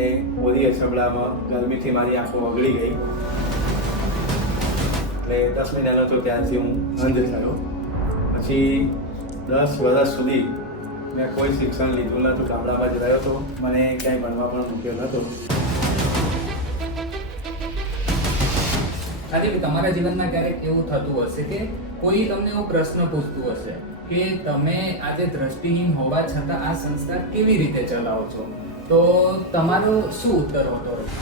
અને ઓરી અછબડામાં ગરમીથી મારી આંખો ઓગળી ગઈ. એટલે 10 મહિનાનો હતો ત્યારથી હું અંધ થયો. પછી 10 વર્ષ સુધી મેં કોઈ શિક્ષણ લીધું નહોતું. ગામડામાં જ રહ્યો હતો. મને ક્યાંય ભણવા પણ મૂક્યો નહોતો. આજે તમારા જીવનમાં ક્યારેક એવું થતું હશે કે કોઈ તમને એવો પ્રશ્ન પૂછતું હશે કે તમે આજે દ્રષ્ટિહીન હોવા છતાં આ સંસ્થા કેવી રીતે ચલાવો છો, તો તમારો શું ઉત્તર હોતો હશે?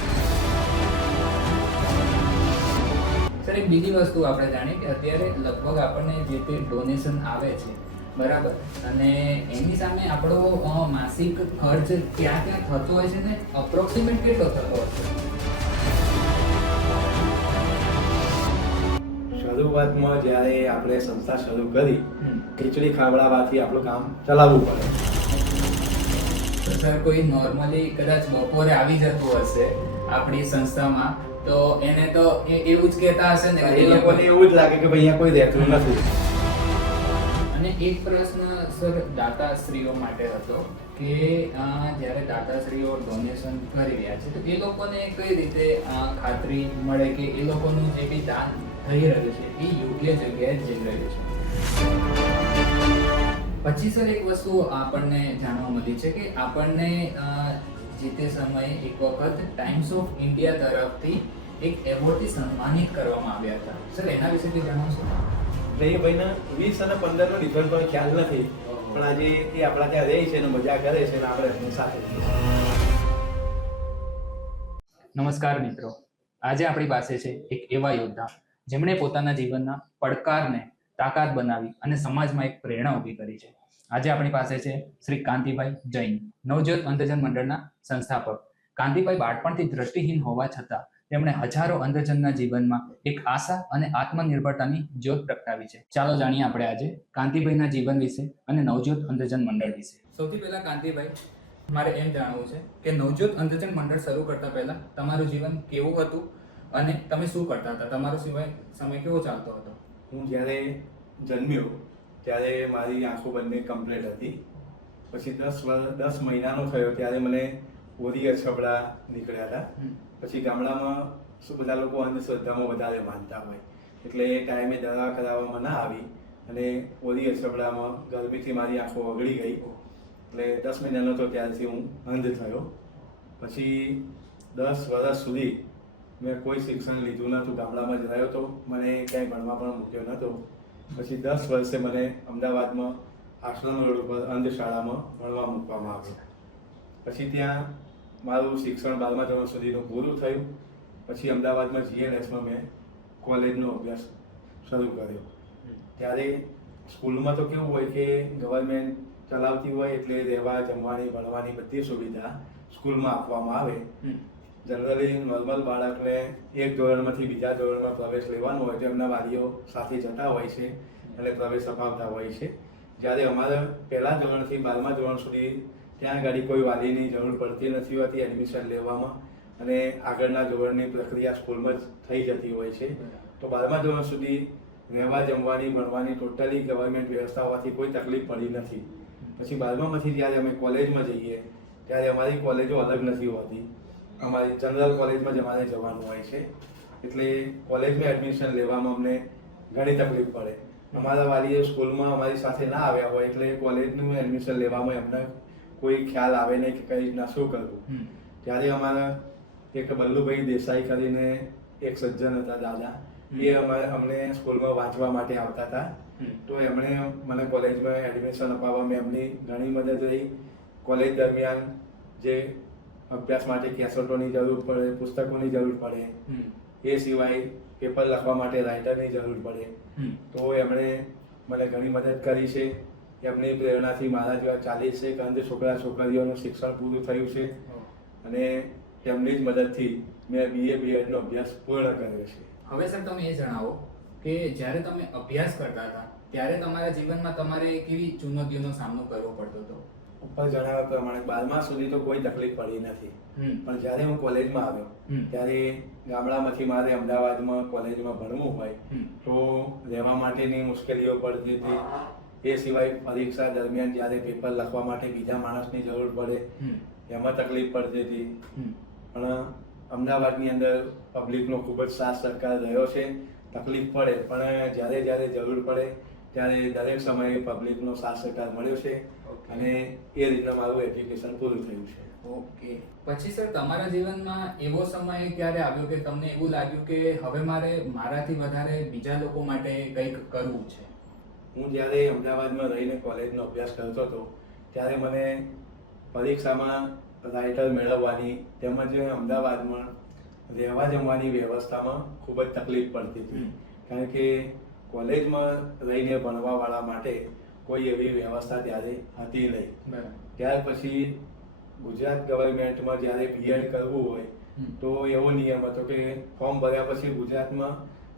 સર, એક બીજી વસ્તુ આપણે જાણીએ કે અત્યારે લગભગ આપણને જે તે ડોનેશન આવે છે, બરાબર, અને એની સામે આપણો માસિક ખર્ચ ક્યાં ક્યાં થતો હોય છે ને અપ્રોક્સિમેટ કેટલો થતો હશે? શરૂઆતમાં જ્યારે આપણે સંસ્થા શરૂ કરી, ખીચડી ખાવડાવવાથી આપણું કામ ચલાવવું પડે. તો સર, કોઈ નોર્મલી કદાચ બપોરે આવી જતું હશે આપણી સંસ્થામાં, તો એને તો એવું જ કહેતા હશે ને એ લોકોને એવું જ લાગે કે ભાઈ અહીંયા કોઈ રહેતું નથી. અને એક પ્રશ્ન સર દાતાશ્રીઓ માટે હતો કે જ્યારે દાતાશ્રીઓ ડોનેશન કરી રહ્યા છે તો એ લોકોને કઈ રીતે ખાતરી મળે કે એ લોકોનું જે બી દાન થઈ રહ્યું છે એ યોગ્ય જગ્યાએ જઈ રહ્યું છે? પછી સર એક વસ્તુ આપણને જાણવા મળી છે કે આપણને જે તે સમયે એક વખત ટાઈમ્સ ઓફ ઇન્ડિયા તરફથી એક એવોર્ડથી સન્માનિત કરવામાં આવ્યા હતા. સર, એના વિશે કંઈ જણાવશો? એટલે એ ભાઈને 20 અને 15નો ડિફરન્સ પણ ખ્યાલ નથી, પણ આજે એ આપણા ત્યાં રહે છે અને મજા કરે છે અને આપણે એમની સાથે છીએ. નમસ્કાર મિત્રો, આજે આપણી પાસે છે એક એવા યોદ્ધા જેમણે પોતાના જીવનના પડકારને તાકાત બનાવી અને સમાજમાં એક પ્રેરણા ઊભી કરી છે. આજે આપણી પાસે છે શ્રી કાંતિભાઈ જૈન, નવજોત અંધજન મંડળના સંસ્થાપક. કાંતિભાઈ બાળપણથી દ્રષ્ટિહીન હોવા છતાં તેમણે હજારો અંધજનના જીવનમાં એક આશા અને આત્મનિર્ભરતાની જ્યોત પ્રગટાવી છે. ચાલો જાણીએ આપણે આજે કાંતિભાઈના જીવન વિશે અને નવજોત અંધજન મંડળ વિશે. સૌથી પહેલા કાંતિભાઈ, મારે એમ જાણવું છે કે નવજોત અંધજન મંડળ શરૂ કરતા પહેલા તમારું જીવન કેવું હતું અને તમે શું કરતા હતા? તમારો સમય કેવો ચાલતો હતો? હું જ્યારે જન્મ્યો ત્યારે મારી આંખો બંને કમ્પ્લીટ હતી. પછી 10 મહિનાનો થયો ત્યારે મને ઓરી અછબડા નીકળ્યા હતા. પછી ગામડામાં શું બધા લોકો અંધશ્રદ્ધામાં વધારે માનતા હોય, એટલે એ ટાઈમે દવા કરાવવામાં ના આવી અને ઓરી અછબડામાં ગરમીથી મારી આંખો ઓગળી ગઈ. એટલે 10 મહિનાનો હતો ત્યારથી હું અંધ થયો. પછી 10 વર્ષ સુધી મેં કોઈ શિક્ષણ લીધું નહોતું. ગામડામાં જ રહ્યો હતો. મને ક્યાંય ભણવા પણ મૂક્યો નહોતો. પછી 10 વર્ષે મને અમદાવાદમાં આશ્રમ રોડ ઉપર અંધ શાળામાં ભણવા મૂકવામાં આવ્યો. પછી ત્યાં મારું શિક્ષણ 12મા ધોરણ સુધીનું પૂરું થયું. પછી અમદાવાદમાં GLSમાં મેં કોલેજનો અભ્યાસ શરૂ કર્યો. ત્યારે સ્કૂલમાં તો કેવું હોય કે ગવર્મેન્ટ ચલાવતી હોય એટલે રહેવા, જમવાની, ભણવાની બધી સુવિધા સ્કૂલમાં આપવામાં આવે. જનરલી નોર્મલ બાળકને એક ધોરણમાંથી બીજા ધોરણમાં પ્રવેશ લેવાનો હોય તો એમના વાલીઓ સાથે જતા હોય છે અને પ્રવેશ અપાવતા હોય છે. જ્યારે અમારા પહેલા ધોરણથી 12મા ધોરણ સુધી ત્યાં આગળ કોઈ વાલીની જરૂર પડતી નથી હોતી એડમિશન લેવામાં, અને આગળના ધોરણની પ્રક્રિયા સ્કૂલમાં જ થઈ જતી હોય છે. તો 12મા ધોરણ સુધી રહેવા, જમવાની, ભણવાની ટોટલી ગવર્મેન્ટ વ્યવસ્થા હોવાથી કોઈ તકલીફ પડી નથી. પછી 12મામાંથી જ્યારે અમે કોલેજમાં જઈએ ત્યારે અમારી કોલેજો અલગ નથી હોતી. અમારી જનરલ કોલેજમાં જ અમારે જવાનું હોય છે. એટલે કોલેજમાં એડમિશન લેવામાં અમને ઘણી તકલીફ પડે. અમારા વાલીઓ સ્કૂલમાં અમારી સાથે ના આવ્યા હોય એટલે કોલેજનું એડમિશન લેવામાં એમને કોઈ ખ્યાલ આવે નહીં કે કઈ રીતના શું કરવું. ત્યારે અમારા એક બલ્લુભાઈ દેસાઈ કરીને એક સજ્જન હતા દાદા, એ અમને સ્કૂલમાં વાંચવા માટે આવતા હતા. તો એમણે મને કોલેજમાં એડમિશન અપાવવામાં એમની ઘણી મદદ રહી. કોલેજ દરમિયાન જે અભ્યાસ માટે કેસેટોની જરૂર પડે, પુસ્તકોની જરૂર પડે, એ સિવાય પેપર લખવા માટે રાઇટરની જરૂર પડે, તો એમણે મને ઘણી મદદ કરી છે. એમની પ્રેરણાથી મારા જેવા 40 અંધ છોકરા છોકરીઓનું શિક્ષણ પૂરું થયું છે અને તેમની જ મદદથી મેં BA BEdનો અભ્યાસ પૂર્ણ કર્યો છે. હવે સર, તમે એ જણાવો કે જ્યારે તમે અભ્યાસ કરતા હતા ત્યારે તમારા જીવનમાં તમારે કેવી ચુનૌતીઓનો સામનો કરવો પડતો હતો? ઉપર જણાવ્યા પ્રમાણે 12મા સુધી તો કોઈ તકલીફ પડી નથી, પણ જ્યારે હું કોલેજમાં આવ્યો ત્યારે ગામડામાંથી મારે અમદાવાદમાં કોલેજમાં ભણવું હોય તો રહેવા માટેની મુશ્કેલીઓ પડતી હતી. એ સિવાય પરીક્ષા દરમિયાન જ્યારે પેપર લખવા માટે બીજા માણસની જરૂર પડે એમાં તકલીફ પડતી હતી. હમ. પણ અમદાવાદની અંદર પબ્લિકનો ખૂબ જ સાથ સહકાર રહ્યો છે. તકલીફ પડે પણ જ્યારે જ્યારે જરૂર પડે ત્યારે દરેક સમયે પબ્લિકનો સાથ સહકાર મળ્યો છે Okay. અને એ રીતના મારું એજ્યુકેશન પૂરું થયું છે. ઓકે. પછી સર તમારા જીવનમાં એવો સમય ક્યારે આવ્યો કે તમને એવું લાગ્યું કે હવે મારે મારાથી વધારે બીજા લોકો માટે કંઈક કરવું છે? હું જ્યારે અમદાવાદમાં રહીને કોલેજનો અભ્યાસ કરતો હતો ત્યારે મને પરીક્ષામાં રાઇટર મેળવવાની તેમજ અમદાવાદમાં રહેવા જમવાની વ્યવસ્થામાં ખૂબ જ તકલીફ પડતી હતી. કારણ કે કોલેજમાં રહીને ભણવાવાળા માટે કોઈ એવી વ્યવસ્થા ત્યારે હતી નહીં. બરાબર. ત્યાર પછી ગુજરાત ગવર્મેન્ટમાં જ્યારે બીએડ કરવું હોય તો એવો નિયમ હતો કે ફોર્મ ભર્યા પછી ગુજરાતમાં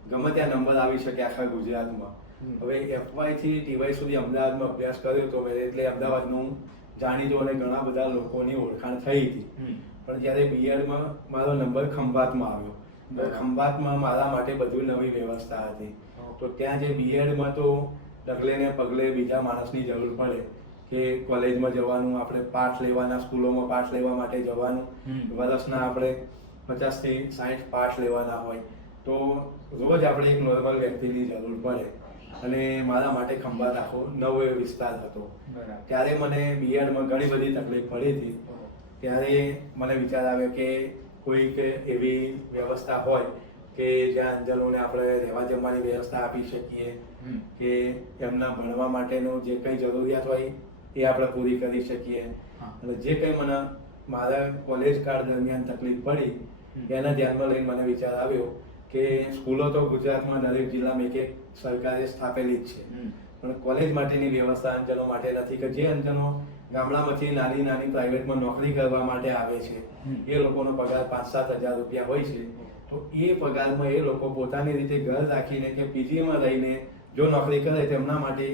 ગમે ત્યાં નંબર આવી શકે આખા ગુજરાતમાં. હવે FY થી TY સુધી અમદાવાદમાં અભ્યાસ કર્યો તો મેં, એટલે અમદાવાદનું જાણીતો અને ઘણા બધા લોકોની ઓળખાણ થઈ હતી. પણ જ્યારે બીએડમાં મારો નંબર ખંભાતમાં આવ્યો તો ખંભાતમાં મારા માટે બધું નવી વ્યવસ્થા હતી. તો ત્યાં જે બીએડમાં તો ડગલે ને પગલે બીજા માણસની જરૂર પડે કે કોલેજમાં જવાનું, આપણે પાઠ લેવાના, સ્કૂલોમાં પાઠ લેવા માટે જવાનું, વર્ષના આપણે 50 થી 60 પાઠ લેવાના હોય તો રોજ આપણે એક નોર્મલ વ્યક્તિની જરૂર પડે અને મારા માટે ખંભાત આખો નવો વિસ્તાર હતો. ત્યારે મને બીએડમાં ઘણી બધી તકલીફ પડી હતી. ત્યારે મને વિચાર આવ્યો કે કોઈક એવી વ્યવસ્થા હોય કે જ્યાં અંજલોને આપણે રહેવા જમવાની વ્યવસ્થા આપી શકીએ કે એમના ભણવા માટેનું જે કંઈ જરૂરિયાત હોય એ આપણે પૂરી કરી શકીએ. અને જે કંઈ મને મારા કોલેજ કાળ દરમિયાન તકલીફ પડી એના ધ્યાનમાં લઈને મને વિચાર આવ્યો કે સ્કૂલો તો ગુજરાતમાં દરેક જિલ્લામાં એક એક સરકારે સ્થાપેલી જ છે, પણ કોલેજ માટેની વ્યવસ્થા અંજનો માટે નથી. કે જે અંજનો ગામડામાંથી નાની નાની પ્રાઇવેટમાં નોકરી કરવા માટે આવે છે એ લોકોનો પગાર 5-7 હજાર રૂપિયા હોય છે. તો એ પગારમાં એ લોકો પોતાની રીતે ઘર રાખીને કે પીજીમાં રહીને જો નોકરી કરે તેમના માટે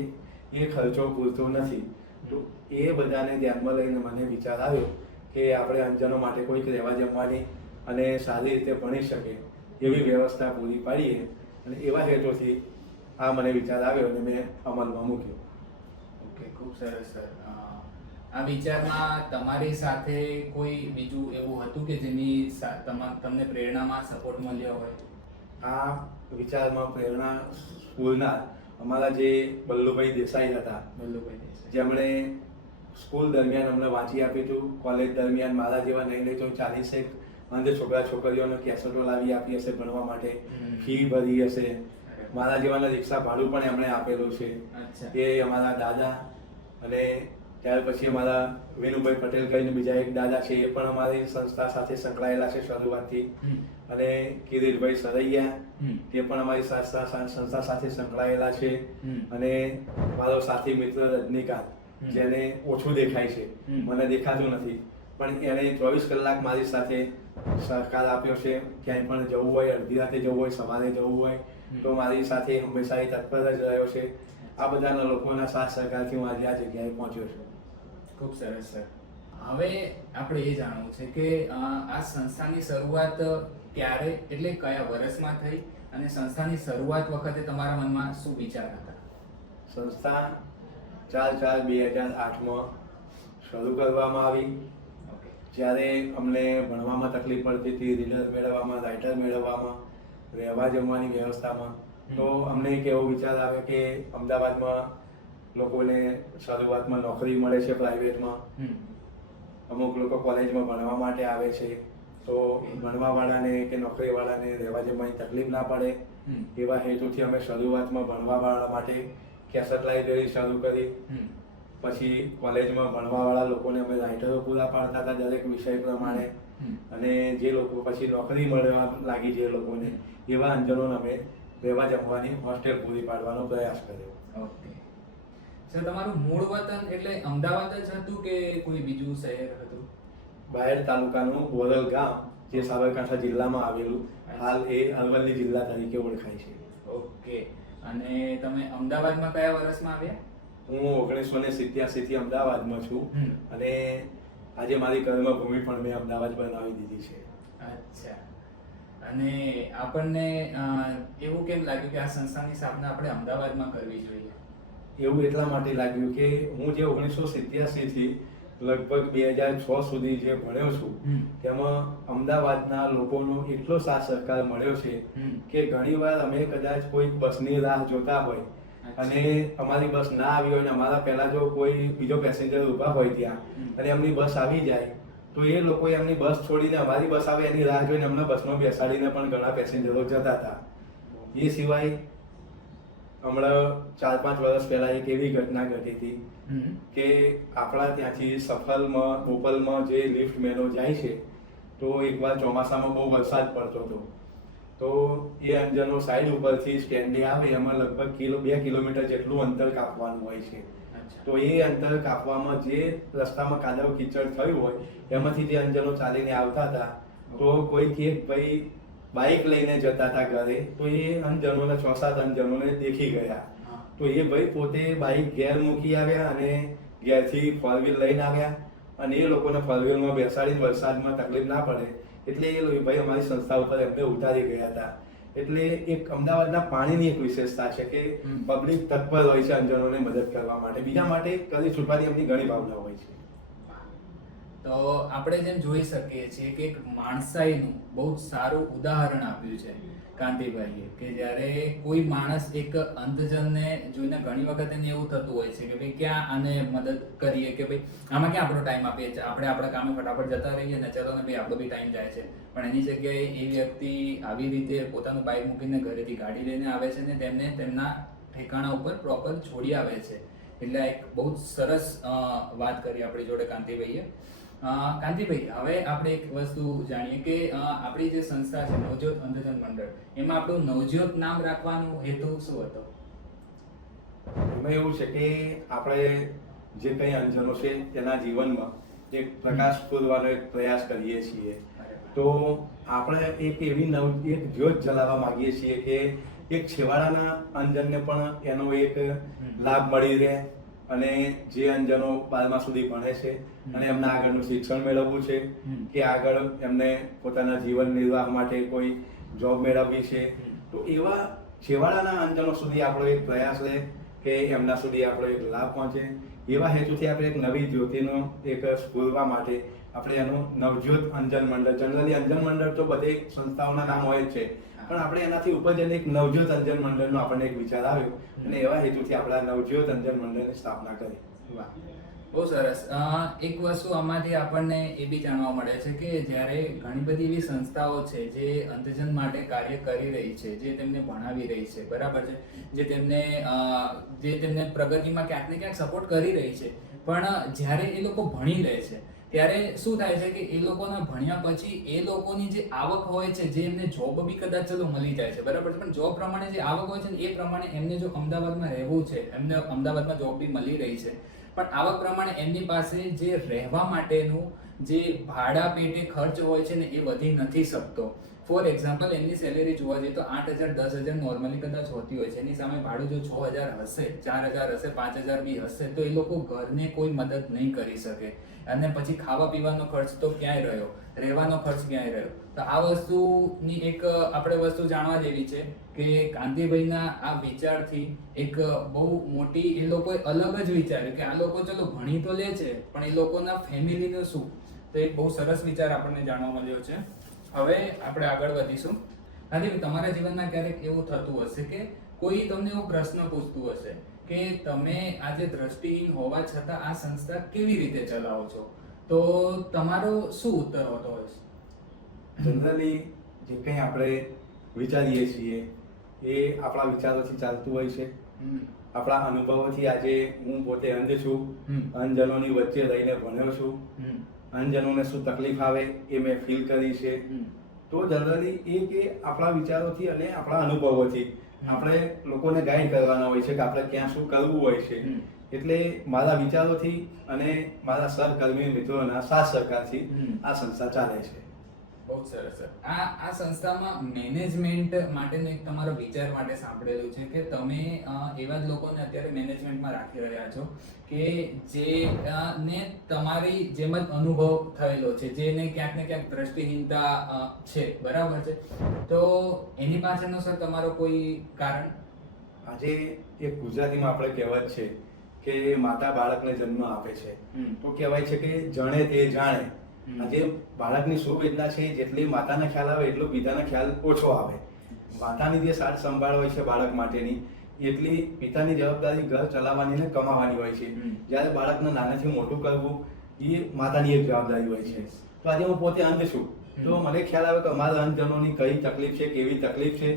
એ ખર્ચો પૂરતો નથી. તો એ બધાને ધ્યાનમાં લઈને મને વિચાર આવ્યો કે આપણે અંજનો માટે કોઈક રહેવા જમવાની અને સારી રીતે ભણી શકે એવી વ્યવસ્થા પૂરી પાડીએ. અને એવા હેતુથી આ મને વિચાર આવ્યો અને મેં અમલમાં મૂક્યો. ઓકે, ખૂબ સરસ સર. આ વિચારમાં તમારી સાથે કોઈ બીજું એવું હતું કે જેની તમને પ્રેરણામાં સપોર્ટ મળ્યો હોય? આ વિચારમાં પ્રેરણા સ્કૂલના અમારા જે બલ્લુભાઈ દેસાઈ હતા, જેમણે સ્કૂલ દરમિયાન અમને વાંચી આપ્યું હતું. કોલેજ દરમિયાન મારા જેવા નહીં તો 40 અંદર છોકરા છોકરીઓને કેસેટો લાવી આપી હશે ભણવા માટે, ફી ભરી હશે. મારા જેવાના રિક્ષા ભાડું પણ એમણે આપેલું છે. એ અમારા દાદા. અને ત્યાર પછી અમારા વિનુભાઈ પટેલ કરીને બીજા એક દાદા છે, એ પણ અમારી સંસ્થા સાથે સંકળાયેલા છે શરૂઆતથી. અને કિરીટભાઈ સરૈયા, તે પણ અમારી સંસ્થા સાથે સંકળાયેલા છે. અને મારો સાથી મિત્ર રજનીકાંત, જેને ઓછું દેખાય છે, મને દેખાતું નથી, પણ એને 24 કલાક મારી સાથે સહકાર આપ્યો છે. ક્યાંય પણ જવું હોય, અડધી રાતે જવું હોય, સવારે જવું હોય તો મારી સાથે હંમેશા એ તત્પર જ રહ્યો છે. આ બધાના લોકોના સાથ સહકારથી હું આજે આ જગ્યાએ પહોંચ્યો છું. ખૂબ સરસ સર. હવે આપણે એ જાણવું છે કે આ સંસ્થાની શરૂઆત ક્યારે, એટલે કયા વર્ષમાં થઈ અને સંસ્થાની શરૂઆત વખતે તમારા મનમાં શું વિચાર હતા? સંસ્થા 4/4/2008માં શરૂ કરવામાં આવી. જ્યારે અમને ભણવામાં તકલીફ પડતી હતી, રીડર મેળવવામાં, રાઇટર મેળવવામાં, રહેવા જમવાની વ્યવસ્થામાં, તો અમને એક એવો વિચાર આવ્યો કે અમદાવાદમાં લોકોને શરૂઆતમાં નોકરી મળે છે પ્રાઇવેટમાં, અમુક લોકો કોલેજમાં ભણવા માટે આવે છે, તો ભણવાવાળાને કે નોકરીવાળાને રહેવા જમવાની તકલીફ ના પડે એવા હેતુથી અમે શરૂઆતમાં ભણવાવાળા માટે કેસેટ લાઇબ્રેરી શરૂ કરી. પછી કોલેજમાં ભણવાવાળા લોકોને અમે રાઇટરો પૂરા પાડતા હતા દરેક વિષય પ્રમાણે. અને જે લોકો પછી નોકરી મળવા લાગી જે લોકોને, એવા અંજનોને અમે રહેવા જમવાની હોસ્ટેલ પૂરી પાડવાનો પ્રયાસ કર્યો. ઓકે સર, તમારું મૂળ વતન એટલે અમદાવાદ જ હતું કે કોઈ બીજું શહેર હતું? બાયડ તાલુકાનું બોરલ ગામ, જે સાબરકાંઠા જિલ્લામાં આવેલું, હાલ એ અરવલ્લી જિલ્લા તરીકે ઓળખાય છે. ઓકે. અને તમે અમદાવાદમાં કયા વર્ષમાં આવ્યા? હું 1987 થી અમદાવાદમાં છું. અને આજે મારી કર્મભૂમિ પણ મેં અમદાવાદ બનાવી દીધી છે. અચ્છા. અને આપણને એવું કેમ લાગ્યું કે આ સંસ્થાની સ્થાપના આપણે અમદાવાદમાં કરવી જોઈએ? એવું એટલા માટે લાગ્યું કે હું જે 1987 થી લગભગ 2006 સુધી જે ભણ્યો છું તેમાં અમદાવાદના લોકોનો એટલો સાથ સહકાર મળ્યો છે કે ઘણીવાર અમે કદાચ કોઈ બસની રાહ જોતા હોય અને અમારી બસ ના આવી હોય ને અમારા પહેલા જો કોઈ બીજો પેસેન્જર ઊભા હોય ત્યાં અને એમની બસ આવી જાય તો એ લોકો એમની બસ છોડીને અમારી બસ આવે એની રાહ જોઈને અમને બસમાં બેસાડીને પણ ઘણા પેસેન્જરો જતા હતા. એ સિવાય હમણાં 4-5 વર્ષ પહેલા એક એવી ઘટના ઘટી હતી કે આપણા ત્યાંથી સફલમાં બોપલમાં જે લિફ્ટ મેનો જાય છે તો એકવાર ચોમાસામાં બહુ વરસાદ પડતો હતો તો એ અંજનો સાઈડ ઉપરથી સ્ટેન્ડે આવે એમાં લગભગ 2 કિલોમીટર જેટલું અંતર કાપવાનું હોય છે. તો એ અંતર કાપવામાં જે રસ્તામાં કાદવ કીચડ થયું હોય એમાંથી જે અંજનો ચાલીને આવતા હતા તો કોઈક એક ભાઈ બાઇક લઈને જતા હતા ઘરે તો એ અંજનોને 6-7 અંજનોને દેખી ગયા તો એ ભાઈ પોતે બાઇક ઘેર મૂકી આવ્યા અને ઘેરથી ફોર વ્હીલ લઈને આવ્યા અને એ લોકોને ફોર વ્હીલમાં બેસાડીને વરસાદમાં તકલીફ ના પડે એટલે એ ભાઈ અમારી સંસ્થા ઉપર એમને ઉતારી ગયા હતા. એટલે એક અમદાવાદના પાણીની એક વિશેષતા છે કે પબ્લિક તત્પર હોય છે અંજનોને મદદ કરવા માટે, બીજા માટે કરી છૂટવાની એમની ઘણી ભાવના હોય છે. તો આપણે જેમ જોઈ શકીએ છીએ કે એક માણસાઈનું બહુ જ સારું ઉદાહરણ આપ્યું છે કાંતિભાઈએ કે જ્યારે કોઈ માણસ એક અંધજનને જોઈને ઘણી વખત એને એવું થતું હોય છે કે ભાઈ ક્યાં આને મદદ કરીએ કે ભાઈ આમાં ક્યાં આપણો ટાઈમ આપીએ છીએ, આપણે આપણા કામે ફટાફટ જતા રહીએ ને ચલો ને ભાઈ આપણો બી ટાઈમ જાય છે. પણ એની જગ્યાએ એ વ્યક્તિ આવી રીતે પોતાનું બાઇક મૂકીને ઘરેથી ગાડી લઈને આવે છે ને તેમને તેમના ઠેકાણા ઉપર પ્રોપર છોડી આવે છે. એટલે એક બહુ જ સરસ વાત કરી આપણી જોડે કાંતિભાઈએ. કાંતિભાઈ, હવે આપણે એક વસ્તુ જાણીએ કે આપણી જે સંસ્થા છે નવજોત અંધજન મંડળ, એમાં આપણું નવજોત નામ રાખવાનો હેતુ શું હતો? એમાં એવું છે કે આપણે જે કંઈ અંજનો છે તેના જીવનમાં એક પ્રકાશ પૂરવાનો એક પ્રયાસ કરીએ છીએ. તો આપણે એક એવી એક જ્યોત જલાવવા માંગીએ છીએ કે એક છેવાડાના અંજનને પણ એનો એક લાભ મળી રહે અને જે અંજનો 12મા સુધી ભણે છે અને એમને આગળનું શિક્ષણ મેળવવું છે કે આગળ એમને પોતાના જીવન નિર્વાહ માટે કોઈ જોબ મેળવવી છે તો એવા છેવાડાના અંજનો સુધી આપણો એક પ્રયાસ રહે કે એમના સુધી આપણો એક લાભ પહોંચે. એવા હેતુથી આપણે એક નવી જ્યોતિનો એક સ્ફૂરવા માટે આપણે એનું નવજ્યોત અંજન મંડળ, જનરલી અંજન મંડળ તો બધી સંસ્થાઓના નામ હોય જ છે પણ આપણે એનાથી ઉપર જઈને એક નવજ્યોત અંજન મંડળનો આપણને એક વિચાર આવ્યો અને એવા હેતુથી આપણે નવજ્યોત અંજન મંડળની સ્થાપના કરી. વાહ, બહુ સરસ. એક વસ્તુ આમાંથી આપણને એ બી જાણવા મળે છે કે જ્યારે ઘણી બધી એવી સંસ્થાઓ છે જે અંધજન માટે કાર્ય કરી રહી છે, જે તેમને ભણાવી રહી છે, બરાબર છે, જે તેમને પ્રગતિમાં ક્યાંક ને ક્યાંક સપોર્ટ કરી રહી છે, પણ જ્યારે એ લોકો ભણી લે છે ત્યારે શું થાય છે કે એ લોકોના ભણ્યા પછી એ લોકોની જે આવક હોય છે, જે એમને જોબ બી કદાચ ચલો મળી જાય છે, બરાબર છે, પણ જોબ પ્રમાણે જે આવક હોય છે ને એ પ્રમાણે એમને જો અમદાવાદમાં રહેવું છે, એમને અમદાવાદમાં જોબ બી મળી રહી છે, પણ આવક પ્રમાણે એમની પાસે જે રહેવા માટેનું જે ભાડા પેટે ખર્ચ હોય છે ને એ વધી નથી શકતો. ફોર એક્ઝામ્પલ, એમની સેલેરી જોવા જઈએ તો 8,000 10,000 નોર્મલી કદાચ હોતી હોય છે, એની સામે ભાડું જો 6,000 હશે, 4,000 હશે, 5,000 બી હશે તો એ લોકો ઘરને કોઈ મદદ નહીં કરી શકે. અને પછી ખાવા પીવાનો ખર્ચ તો ક્યાંય રહ્યો, રહેવાનો ખર્ચ ક્યાંય રહ્યો. તો આ વસ્તુની એક આપણે વસ્તુ જાણવા જેવી છે કે કાંતિભાઈના આ વિચારથી એક બહુ મોટી એ લોકોએ અલગ જ વિચાર્યું કે આ લોકો ચલો ભણી તો લે છે પણ એ લોકોના ફેમિલીનું શું, તો એક બહુ સરસ વિચાર આપણને જાણવા મળ્યો છે. હવે આપણે આગળ વધીશું. કાંતિભાઈ, તમારા જીવનમાં ક્યારેક એવું થતું હશે કે કોઈ તમને એવો પ્રશ્ન પૂછતું હશે કે તમે આજે દ્રષ્ટિહીન હોવા છતાં આ સંસ્થા કેવી રીતે ચલાવો છો, તો તમારો શું ઉત્તર હોતો હશે? જનરલી જે કંઈ આપણે વિચારીએ છીએ એ આપણા વિચારોથી ચાલતું હોય છે, આપણા અનુભવોથી. આજે હું પોતે અંધ છું, અંજનોની વચ્ચે રહીને ભણ્યો છું, અંજનોને શું તકલીફ આવે એ મેં ફીલ કરી છે. તો જનરલી એ કે આપણા વિચારોથી અને આપણા અનુભવોથી આપણે લોકોને ગાઈડ કરવાના હોય છે કે આપણે ક્યાં શું કરવું હોય છે. એટલે મારા વિચારોથી અને મારા સહકર્મી મિત્રોના સાથ સહકારથી આ સંસ્થા ચાલે છે. બહુ સરસ. આ સંસ્થામાં મેનેજમેન્ટ માટેનો એક તમારો વિચાર માટે સાંભળેલું છે કે તમે એવા જ લોકોને અત્યારે મેનેજમેન્ટમાં રાખી રહ્યા છો કે જે ને તમારી જેમ જ અનુભવ થયેલો છે, જેને ક્યાંક ને ક્યાંક દ્રષ્ટિહીનતા છે, બરાબર છે, તો એની પાછળનો સર તમારો કોઈ કારણ? આજે એક ગુજરાતીમાં આપણે કહેવત છે કે માતા બાળકને જન્મ આપે છે તો કહેવાય છે કે જણે તે જાણે. આજે બાળકની શું વેદના છે, જેટલી માતાને ખ્યાલ આવે એટલો પિતાને ખ્યાલ ઓછો આવે. માતાની જે સાર સંભાળ હોય છે બાળક માટેની, એટલી પિતાની જવાબદારી ઘર ચલાવવાની ને કમાવાની હોય છે. જ્યારે બાળકને નાનેથી મોટું કરવું એ માતાની એક જવાબદારી હોય છે. તો આજે હું પોતે અંધ છું તો મને ખ્યાલ આવે કે અમારા અંધજનોની કઈ તકલીફ છે, કેવી તકલીફ છે,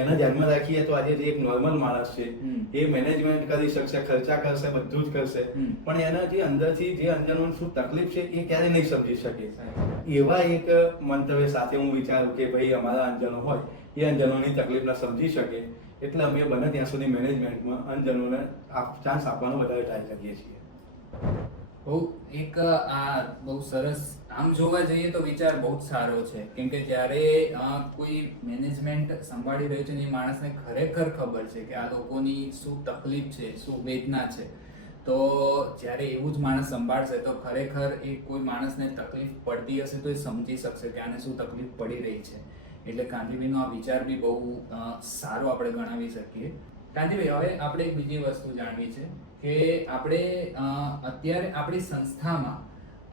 એને ધ્યાનમાં રાખીએ તો આજે જે એક નોર્મલ માણસ છે એ મેનેજમેન્ટ કરી શકશે, ખર્ચા કરશે, બધું જ કરશે, પણ એના જે અંદરથી જે અંજનોની શું તકલીફ છે એ ક્યારે નહીં સમજી શકે. એવા એક મંતવ્ય સાથે હું વિચારું કે ભાઈ અમારા અંજનો હોય એ અંજનોની તકલીફને સમજી શકે, એટલે અમે બને ત્યાં સુધી મેનેજમેન્ટમાં અંજનોને ચાન્સ આપવાનો વધારે ટ્રાય કરીએ છીએ. બહુ એક આ બહુ સરસ, આમ જોવા જઈએ તો વિચાર બહુ જ સારો છે, કેમ કે જ્યારે કોઈ મેનેજમેન્ટ સંભાળી રહ્યું છે ને એ માણસને ખરેખર ખબર છે કે આ લોકોની શું તકલીફ છે, શું વેદના છે, તો જ્યારે એવું જ માણસ સંભાળશે તો ખરેખર એ કોઈ માણસને તકલીફ પડતી હશે તો એ સમજી શકશે કે આને શું તકલીફ પડી રહી છે. એટલે કાંતિભાઈનો આ વિચાર બી બહુ સારો આપણે ગણાવી શકીએ. કાંતિભાઈ, હવે આપણે એક બીજી વસ્તુ જાણવી છે કે આપણે અત્યારે આપણી સંસ્થામાં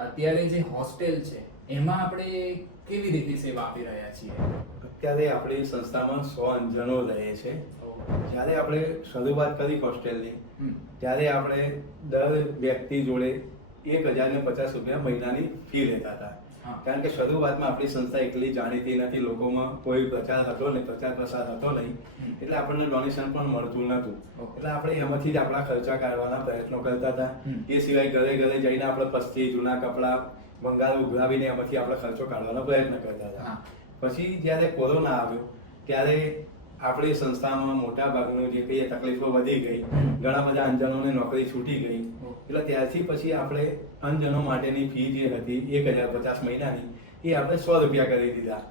અત્યારે જે હોસ્ટેલ છે એમાં આપણે કેવી રીતે સેવા આપી રહ્યા છીએ? અત્યારે આપણી સંસ્થામાં 100 અંજનો રહે છે. જ્યારે આપણે શરૂઆત કરી હોસ્ટેલની ત્યારે આપણે દર વ્યક્તિ જોડે 1050 રૂપિયા મહિનાની ફી લેતા હતા. કારણ કે શરૂઆતમાં આપણી સંસ્થા એટલી જાણીતી નથી, લોકોમાં કોઈ પ્રચાર હતો ને પ્રચાર પ્રસાર હતો નહીં, એટલે આપણને ડોનેશન પણ મળતું નહોતું. એટલે આપણે એમાંથી જ આપણા ખર્ચા કાઢવાના પ્રયત્નો કરતા હતા. એ સિવાય ઘરે ઘરે જઈને આપણે પસ્તી, જૂના કપડાં, ભંગાર ઉઘરાવીને એમાંથી આપણે ખર્ચો કાઢવાનો પ્રયત્ન કરતા હતા. પછી જ્યારે કોરોના આવ્યો ત્યારે આપણી સંસ્થામાં મોટા ભાગનું જે કહીએ તકલીફો વધી ગઈ, ઘણા બધા અંજનોને નોકરી છૂટી ગઈ, એટલે ત્યારથી પછી આપણે અંજનો માટેની ફી જે હતી 1050 મહિનાની એ આપણે 100 રૂપિયા કરી દીધા.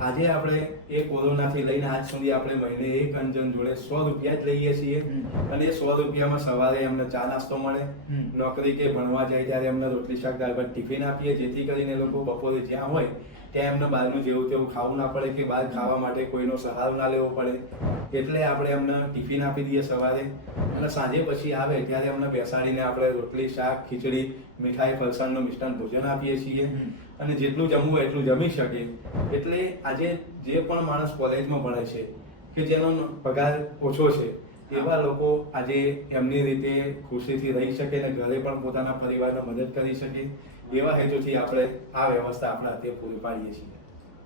આજે આપણે એ કોરોનાથી લઈને આજ સુધી આપણે મહિને એક અંજન જોડે 100 રૂપિયા જ લઈએ છીએ, અને એ 100 રૂપિયામાં સવારે એમને ચા નાસ્તો મળે, નોકરી કે ભણવા જાય ત્યારે એમને રોટલી શાક દાળ ભાત ટિફિન આપીએ, જેથી કરીને લોકો બપોરે જ્યાં હોય ત્યાં એમને બહારનું જેવું તેવું ખાવું ના પડે કે બહાર ખાવા માટે કોઈનો સહારો ના લેવો પડે. એટલે આપણે એમને ટિફિન આપી દઈએ સવારે, અને સાંજે પછી આવે ત્યારે એમને બેસાડીને આપણે રોટલી શાક ખીચડી મીઠાઈ ફરસાણનું મિષ્ટાન ભોજન આપીએ છીએ, અને જેટલું જમવું હોય એટલું જમી શકે. એટલે આજે જે પણ માણસ કોલેજમાં ભણે છે કે જેનો પગાર ઓછો છે એવા લોકો આજે એમની રીતે ખુશીથી રહી શકે અને ઘરે પણ પોતાના પરિવારને મદદ કરી શકે, એવા હેતુથી આપણે આ વ્યવસ્થા આપણા હાથે પૂરી પાડીએ છીએ.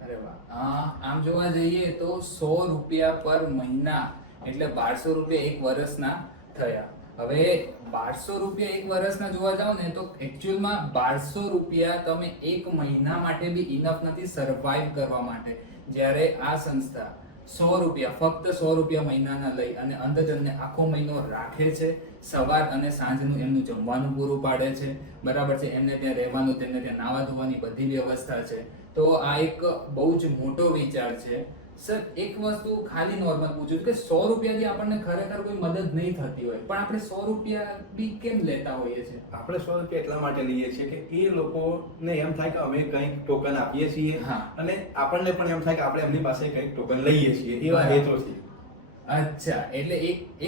અરે વાહ, આમ જોવા જઈએ તો 100 રૂપિયા પર મહિના એટલે 1200 રૂપિયા એક વર્ષના થયા. હવે 1200 રૂપિયા એક વર્ષના જોવા જાવ ને તો એકચ્યુઅલમાં 1200 રૂપિયા તમે એક મહિના માટે બી ઇનફ નથી સર્વાઈવ કરવા માટે. જ્યારે આ સંસ્થા 100 રૂપિયા, ફક્ત 100 રૂપિયા મહિનાના લઈ અને અંધજનને આખો મહિનો રાખે છે, સવાર અને સાંજનું એમનું જમવાનું પૂરું પાડે છે, બરાબર છે, એમને ત્યાં રહેવાનું, તેમને ત્યાં નાવા ધોવાની બધી વ્યવસ્થા છે. તો આ એક બહુ જ મોટો વિચાર છે. સર, એક વસ્તુ ખાલી નોર્મલ પૂછું કે 100 રૂપિયાથી આપણને ખરેખર કોઈ મદદ નહીં થતી હોય, પણ આપણે 100 રૂપિયા બી કેમ લેતા હોઈએ છીએ? આપણે 100 રૂપિયા એટલા માટે લઈએ છીએ કે એ લોકોને એમ થાય કે અમે કંઈક ટોકન આપીએ છીએ, અને આપણને પણ એમ થાય કે આપણે એમની પાસે કંઈક ટોકન લઈએ છીએ, એવા હેતુથી. અચ્છા, એટલે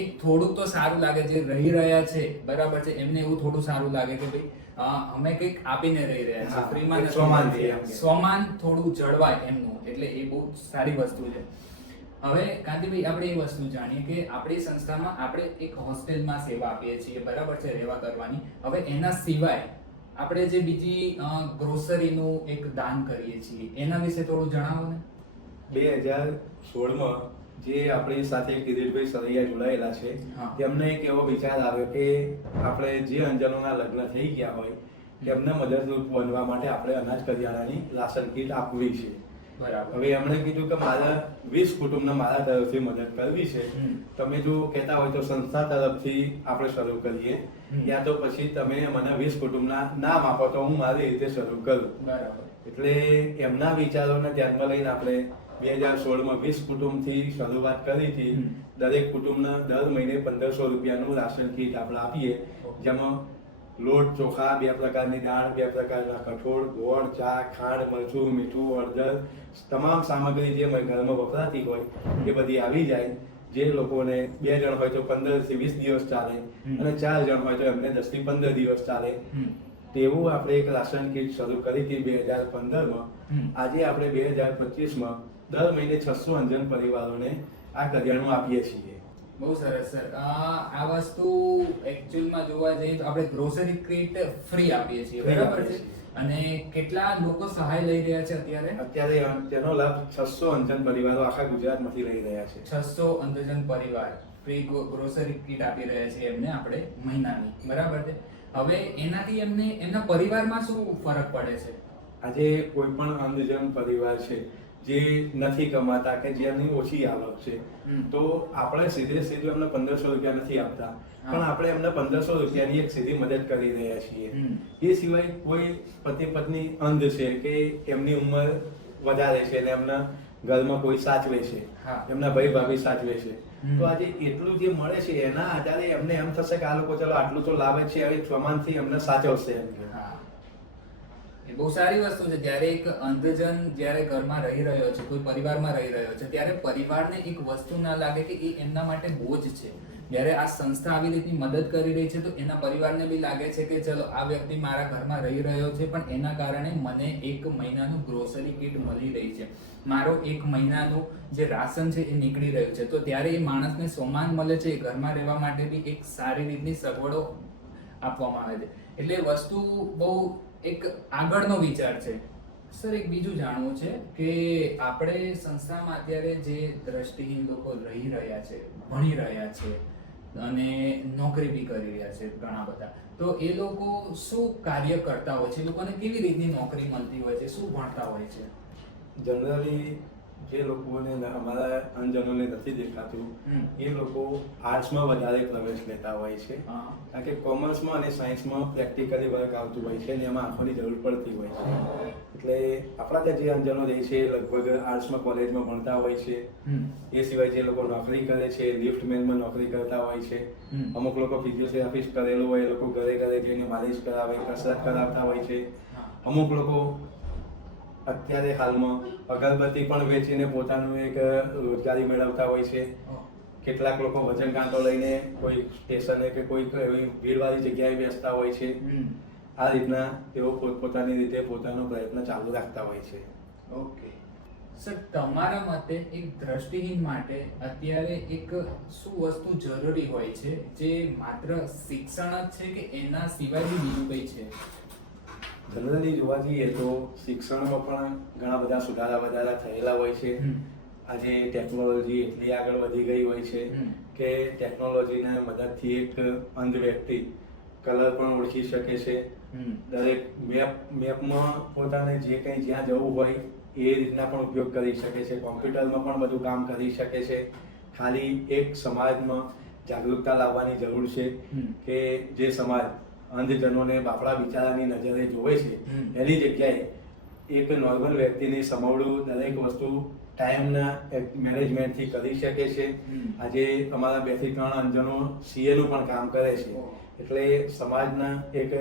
એક થોડુંક તો સારું લાગે, જે રહી રહ્યા છે બરાબર છે એમને એવું થોડું સારું લાગે કે ભાઈ અમે કંઈક આપીને રહી રહ્યા છીએ, ફ્રીમાં સ્વમાન થોડું જળવાય એમનું, એટલે એ બહુ સારી વસ્તુ છે. હવે કાંતિભાઈ, આપણે એ વસ્તુ જાણીએ કે આપણી સંસ્થામાં આપણે એક હોસ્ટેલમાં સેવા આપીએ છીએ, બરાબર છે, રહેવા કરવાની. હવે એના સિવાય આપણે જે બીજી ગ્રોસરીનું એક દાન કરીએ છીએ એના વિશે થોડું જણાવો ને. 2016માં જે આપણી સાથે કિરીટભાઈ સરૈયા જોડાયેલા છે, તેમને એક એવો વિચાર આવ્યો કે આપણે જે અંજનોના લગ્ન થઈ ગયા હોય તેમને મદદરૂપ બનવા માટે આપણે અનાજ કરિયાણાની રાશન કીટ આપવી છે. બરાબર. હવે એમણે કીધું કે મારા 20 કુટુંબને મારા તરફથી મદદ કરવી છે. તમે જો કહેતા હોય તો સંસ્થા તરફથી આપણે શરૂ કરીએ, યા તો પછી તમે મને 20 કુટુંબના નામ આપો તો હું મારી રીતે શરૂ કરું. બરાબર. એટલે એમના વિચારોને ધ્યાનમાં લઈને આપણે 2016માં 20 કુટુંબથી શરૂઆત કરી હતી. દરેક કુટુંબને દર મહિને 1500 રૂપિયાનું રાશન કીટ આપણે આપીએ, જેમાં લોટ, ચોખા, 2 પ્રકારની દાળ, 2 પ્રકારના કઠોળ, ગોળ, ચા, ખાંડ, મરચું, મીઠું, હળદર, તમામ સામગ્રી જે ઘરમાં વપરાતી હોય એ બધી આવી જાય. જે લોકોને 2 જણ હોય તો 15 થી 20 દિવસ ચાલે અને 4 જણ હોય તો એમને 10 થી 15 દિવસ ચાલે. તેવું આપણે એક રાશન કીટ શરૂ કરી હતી 2015માં. આજે આપણે 2025માં દર મહિને 600 અંજન પરિવારોને આ કરિયાણું આપીએ છીએ. બહુ સરસ સર. આ વસ્તુ એકચ્યુઅલમાં જોવા જઈએ તો આપણે ગ્રોસરી કીટ ફ્રી આપીએ છીએ, બરાબર છે? અને કેટલા લોકો સહાય લઈ રહ્યા છે અત્યારે તેનો લાભ 600 અંજન પરિવારો આખા ગુજરાતમાંથી લઈ રહ્યા છે. 600 અંધજન પરિવાર ફ્રી ગ્રોસરી કીટ આપી રહ્યા છે એમને આપણે મહિનાની, બરાબર છે? હવે એનાથી એમને એમના પરિવારમાં શું ફરક પડે છે? આજે કોઈ પણ અંધજન પરિવાર છે જે નથી કમાતા કે જેની ઓછી આવક છે, તો આપણે સીધે સીધું એમને 1500 રૂપિયા નથી આપતા, પણ આપણે એમને 1500 રૂપિયાની એક સીધી મદદ કરી રહ્યા છીએ. એ સિવાય કોઈ પતિ પત્ની અંધ છે કે એમની ઉંમર વધારે છે અને એમના ઘરમાં કોઈ સાચવે છે, એમના ભાઈ ભાભી સાચવે છે, તો આજે એટલું જે મળે છે એના આધારે એમને એમ થશે કે આ લોકો ચલો આટલું તો લાવે છે, હવે પ્રમાણથી એમને સાચવશે એમ. એ બહુ સારી વસ્તુ છે. જ્યારે એક અંધજન જ્યારે ઘરમાં રહી રહ્યો છે, કોઈ પરિવારમાં રહી રહ્યો છે, ત્યારે પરિવારને એક વસ્તુ ના લાગે કે એ એમના માટે બોજ છે. જ્યારે આ સંસ્થા આવી રીતની મદદ કરી રહી છે તો એના પરિવારને બી લાગે છે કે ચલો આ વ્યક્તિ મારા ઘરમાં રહી રહ્યો છે, પણ એના કારણે મને 1 મહિનાનું ગ્રોસરી કીટ મળી રહી છે, મારો 1 મહિનાનું જે રાશન છે એ નીકળી રહ્યું છે. તો ત્યારે એ માણસને સોમાન મળે છે, ઘરમાં રહેવા માટે બી એક સારી રીતની સગવડો આપવામાં આવે છે. એટલે વસ્તુ બહુ એક આગળનો વિચાર છે. સર, એક બીજું જાણવું છે કે આપણે સંસ્થામાં અત્યારે જે દ્રષ્ટિહીન લોકો રહી રહ્યા છે, ભણી રહ્યા છે અને નોકરી બી કરી રહ્યા છે ઘણા બધા, તો એ લોકો શું કાર્ય કરતા હોય છે? એ લોકોને કેવી રીતની નોકરી મળતી હોય છે? શું ભણતા હોય છે? જનરલી જે લોકોને અમારા અંજનોને નથી દેખાતું એ લોકો આર્ટ્સમાં વધારે પ્રવેશ લેતા હોય છે, કારણ કે કોમર્સમાં અને સાયન્સમાં પ્રેક્ટિકલી વર્ક આવતું હોય છે અને એમાં આંખોની જરૂર પડતી હોય છે. એટલે આપણા ત્યાં જે અંજનો રહે છે લગભગ આર્ટ્સમાં કોલેજમાં ભણતા હોય છે. એ સિવાય જે લોકો નોકરી કરે છે, લિફ્ટમેનમાં નોકરી કરતા હોય છે, અમુક લોકો ફિઝિયોથેરાપિસ્ટ કરેલું હોય, એ લોકો ઘરે ઘરે જઈને માલિશ કરાવે, કસરત કરાવતા હોય છે. અમુક લોકો અત્યારે હાલમાં અગરબત્તી પણ વેચીને પોતાનું એક રોજગારી મેળવતા હોય છે. કેટલાક લોકો વજન કાંટો લઈને કોઈ સ્ટેશને કે કોઈ એવી ભીડવાળી જગ્યાએ બેસતા હોય છે. આ રીતના તેઓ પોતપોતાની રીતે પોતાનો પ્રયત્ન ચાલુ રાખતા હોય છે. ઓકે સર, તમારા મતે એક દ્રષ્ટિહીન માટે અત્યારે એક શું વસ્તુ જરૂરી હોય છે, જે માત્ર શિક્ષણ જ છે કે એના સિવાય બી બીજું કંઈ છે? જનરલી જોવા જઈએ તો શિક્ષણમાં પણ ઘણા બધા સુધારા વધારા થયેલા હોય છે. આજે ટેકનોલોજી એટલી આગળ વધી ગઈ હોય છે કે ટેકનોલોજીના મદદથી એક અંધ વ્યક્તિ કલર પણ ઓળખી શકે છે. દરેક મેપમાં પોતાને જે કંઈ જ્યાં જવું હોય એ રીતના પણ ઉપયોગ કરી શકે છે. કોમ્પ્યુટરમાં પણ બધું કામ કરી શકે છે. ખાલી એક સમાજમાં જાગૃતતા લાવવાની જરૂર છે કે જે સમાજ અંધજનોને બાપડા બિચારાની નજરે જોવે છે એની જગ્યાએ એક નોર્મલ વ્યક્તિની સમવડું દરેક વસ્તુ ટાઈમના મેનેજમેન્ટથી કરી શકે છે. આજે અમારા 2 થી 3 અંજનો સીએનું પણ કામ કરે છે. એટલે સમાજના એક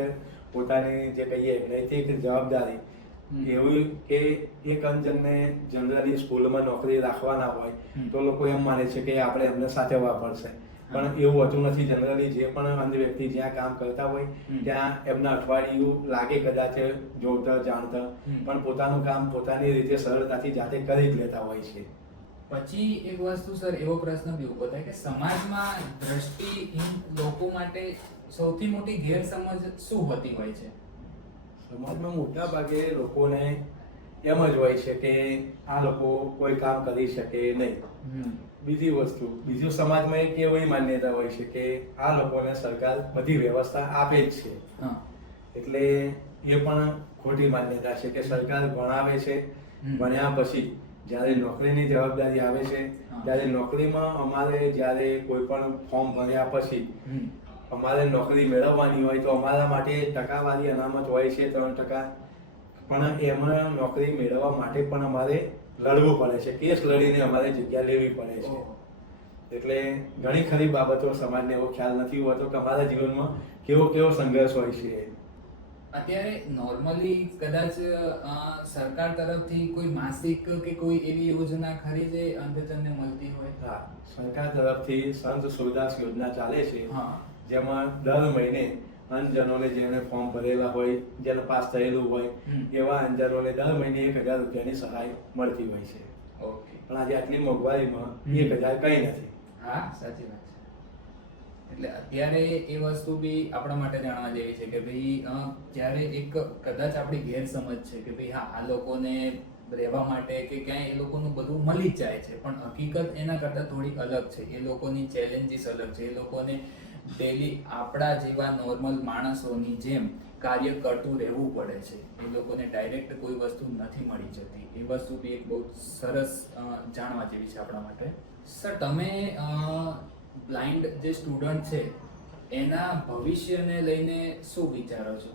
પોતાની જે કહીએ નૈતિક જવાબદારી એવી કે એક અંજનને જનરલી સ્કૂલમાં નોકરી રાખવાના હોય તો લોકો એમ માને છે કે આપણે એમને સાચવવા પડશે, પણ એવું હોતું નથી. જનરલી જે પણ અંધ વ્યક્તિ જ્યાં કામ કરતા હોય ત્યાં એમના અઠવાડિયું લાગે કદાચ જોતા જાણતા, પણ પોતાનું કામ પોતાની રીતે સરળતાથી જાતે કરી જ લેતા હોય છે. પછી એક વસ્તુ સર, એવો પ્રશ્ન બી ઉભો થાય કે સમાજમાં દ્રષ્ટિહીન લોકો માટે સૌથી મોટી ગેરસમજ શું હોતી હોય છે? સમાજમાં મોટા ભાગે લોકોને એમ જ હોય છે કે આ લોકો કોઈ કામ કરી શકે નહીં. બીજું સમાજમાં એક એવી માન્યતા હોય છે કે આ લોકોને સરકાર બધી વ્યવસ્થા આપે જ છે. એટલે એ પણ ખોટી માન્યતા છે કે સરકાર ભણાવે છે, ભણ્યા પછી જ્યારે નોકરીની જવાબદારી આવે છે ત્યારે નોકરીમાં અમારે જ્યારે કોઈ પણ ફોર્મ ભર્યા પછી અમારે નોકરી મેળવવાની હોય તો અમારા માટે ટકાવારી અનામત હોય છે 3%, પણ એમાં નોકરી મેળવવા માટે પણ અમારે લડવું પડે છે. કેસ લડીને અમારે જગ્યા લેવી પડે છે. એટલે ઘણી ખરી બાબતો સમાજને એવો ખ્યાલ નથી હોતો કે અમારા જીવનમાં કેવો સંઘર્ષ હોય છે. અત્યારે નોર્મલી કદાચ સરકાર તરફથી કોઈ માસિક કે કોઈ એવી યોજના ખરી જે અંધજનને મળતી હોય? હા, સરકાર તરફથી સંત સુરદાસ યોજના ચાલે છે, હા. જેમાં દર મહિને અંધજનોને જેમણે ફોર્મ ભરેલા હોય, જેને પાસ થયેલું હોય એવા અંધજનોને દર મહિને 1000 રૂપિયાની સહાય મળતી હોય છે. ઓકે. પણ આજે આટલી મોંઘવારીમાં 1000 કંઈ નથી. હા, સાચી વાત છે. એટલે અત્યારે એ વસ્તુ બી આપણા માટે જાણવા જેવી છે કે ભાઈ જ્યારે એક કદાચ આપણી ગેરસમજ છે કે ભાઈ હા, આ લોકોને રહેવા માટે કે ક્યાંય એ લોકોનું બધું મળી જ જાય છે, પણ હકીકત એના કરતાં થોડી અલગ છે. એ લોકોની ચેલેન્જીસ અલગ છે. એ લોકોને ડેલી આપણા જેવા નોર્મલ માણસોની જેમ કાર્ય કરતું રહેવું પડે છે. એ લોકોને ડાયરેક્ટ કોઈ વસ્તુ નથી મળી જતી. એ વસ્તુ બી એક બહુ સરસ જાણવા જેવી છે આપણા માટે. સર, તમે બ્લાઇન્ડ જે સ્ટુડન્ટ છે એના ભવિષ્યને લઈને શું વિચારો છો?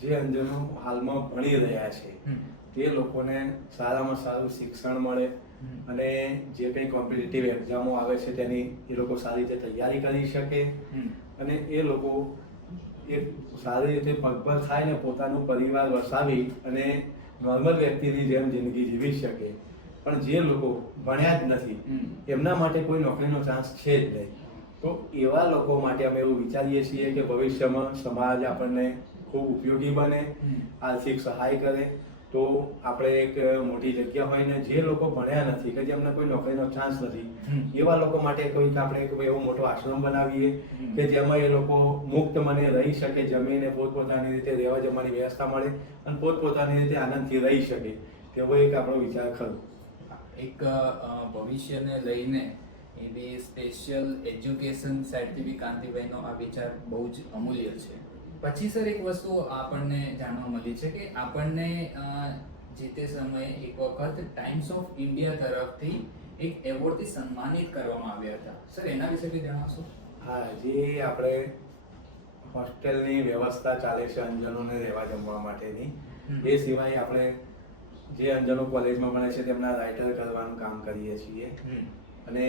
જે અંધજનો હાલમાં ભણી રહ્યા છે તે લોકોને સારામાં સારું શિક્ષણ મળે અને જે કંઈ કોમ્પિટિટિવ એક્ઝામો આવે છે તેની એ લોકો સારી રીતે તૈયારી કરી શકે અને એ લોકો એક સારી રીતે પગભર થાય ને પોતાનું પરિવાર વસાવી અને નોર્મલ વ્યક્તિની જેમ જિંદગી જીવી શકે. પણ જે લોકો ભણ્યા જ નથી એમના માટે કોઈ નોકરીનો ચાન્સ છે જ નહીં. તો એવા લોકો માટે અમે એવું વિચારીએ છીએ કે ભવિષ્યમાં સમાજ આપણને ખૂબ ઉપયોગી બને, આર્થિક સહાય કરે, તો આપણે એક મોટી જગ્યા હોય ને જે લોકો ભણ્યા નથી કે જેમને કોઈ નોકરીનો ચાન્સ નથી એવા લોકો માટે કોઈક આપણે કોઈ એવો મોટો આશ્રમ બનાવીએ કે જેમાં એ લોકો મુક્ત મને રહી શકે, જમીને પોતપોતાની રીતે રહેવા જમવાની વ્યવસ્થા મળે અને પોતપોતાની રીતે આનંદથી રહી શકે. તેવો એક આપણો વિચાર ખરો. એક ભવિષ્યને લઈને એ બી સ્પેશિયલ એજ્યુકેશન સાઇડથી બી કાંતિભાઈનો આ વિચાર બહુ જ અમૂલ્ય છે. પછી સર એક વસ્તુ આપણને જાણવા મળી છે કે આપણને જે તે સમયે એક વખત ટાઈમ્સ ઓફ ઇન્ડિયા તરફથી એક એવોર્ડથી સન્માનિત કરવામાં આવ્યા હતા. સર, એના વિશે બી જણાવશો? હા, જે આપણે હોસ્ટેલની વ્યવસ્થા ચાલે છે અંધજનોને રહેવા જમવા માટેની, એ સિવાય આપણે જે અંધજનો કોલેજમાં ભણે છે તેમના રાઇટર કરવાનું કામ કરીએ છીએ અને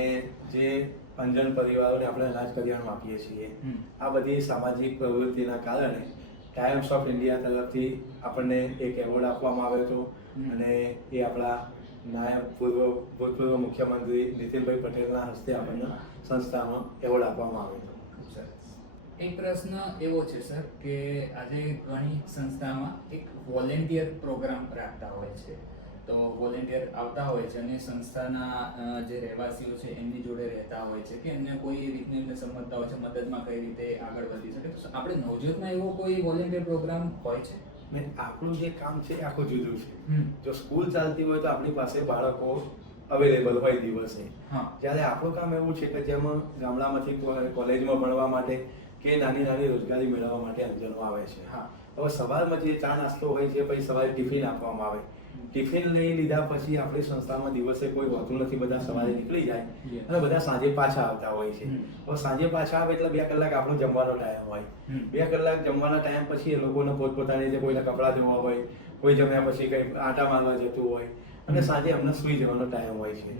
જે અંધજન પરિવારોને આપણે અનાજ કરિયાણું આપીએ છીએ. આ બધી સામાજિક પ્રવૃત્તિના કારણે ટાઈમ્સ ઓફ ઇન્ડિયા તરફથી આપણને એક એવોર્ડ આપવામાં આવ્યો હતો અને એ આપણા ભૂતપૂર્વ મુખ્યમંત્રી નીતિનભાઈ પટેલના હસ્તે આપણને સંસ્થામાં એવોર્ડ આપવામાં આવ્યો હતો. એક પ્રશ્ન એવો છે સર કે આજે ઘણી સંસ્થામાં એક વોલેન્ટિયર પ્રોગ્રામ રાખતા હોય છે, તો વોલેન્ટિયર આવતા હોય છે અને સંસ્થાના જે રહેવાસીઓ છે એમની જોડે રહેતા હોય છે કે એમને કોઈ રીતને એમને સમજતા હોય છે મદદમાં કઈ રીતે આગળ વધી શકે. તો આપણે નવજોતમાં એવો કોઈ વોલેન્ટિયર પ્રોગ્રામ હોય છે? આપણું જે કામ છે એ આખું જુદું છે. જો સ્કૂલ ચાલતી હોય તો આપણી પાસે બાળકો અવેલેબલ હોય દિવસે. જ્યારે આપણું કામ એવું છે કે જેમાં ગામડામાંથી કોલેજમાં ભણવા માટે કે નાની નાની રોજગારી મેળવવા માટે અંધજનો આવે છે. હવે સવારમાં જે ચા નાસ્તો હોય છે, પછી સવારે ટિફિન આપવામાં આવે. ટિફિન લઈ લીધા પછી આપણી સંસ્થામાં દિવસે કોઈ હોતું નથી, બધા સવારે નીકળી જાય અને બધા સાંજે પાછા આવતા હોય છે. હવે સાંજે પાછા આવે એટલે 2 કલાક આપણો જમવાનો ટાઈમ હોય. 2 કલાક જમવાના ટાઈમ પછી એ લોકોને પોતપોતાની રીતે કોઈને કપડાં ધોવા હોય, કોઈ જમ્યા પછી કંઈ આટા મારવા જતું હોય અને સાંજે અમને સૂઈ જવાનો ટાઈમ હોય છે.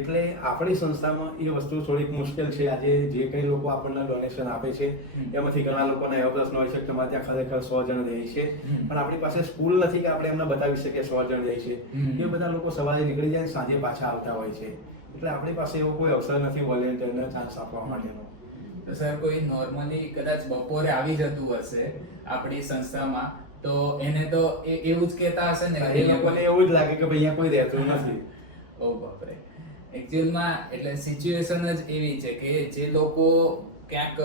એટલે આપણી સંસ્થામાં એ વસ્તુ થોડીક મુશ્કેલ છે. આજે જે કંઈ લોકો આપણને ડોનેશન આપે છે એમાંથી ઘણા લોકોના એવા પ્રશ્ન હોય છે કે તમારે ત્યાં ખરેખર 100 જણ રહે છે, પણ આપણી પાસે સ્કૂલ નથી કે આપણે એમને બતાવી શકીએ 100 જણ રહે છે. એ બધા લોકો સવારે નીકળી જાય, સાંજે પાછા આવતા હોય છે. એટલે આપણી પાસે એવો કોઈ અવસર નથી વોલેન્ટિયરને ચાન્સ આપવા માટેનો. તો સર, કોઈ નોર્મલી કદાચ બપોરે આવી જતું હશે આપણી સંસ્થામાં તો એને તો એવું જ કહેતા હશે ને કે એ લોકોને એવું જ લાગે કે ભાઈ અહીંયા કોઈ રહેતું નથી. ઓ બાપરે. એકચ્યુઅલમાં એટલે સિચ્યુએશન જ એવી છે કે જે લોકો ક્યાંક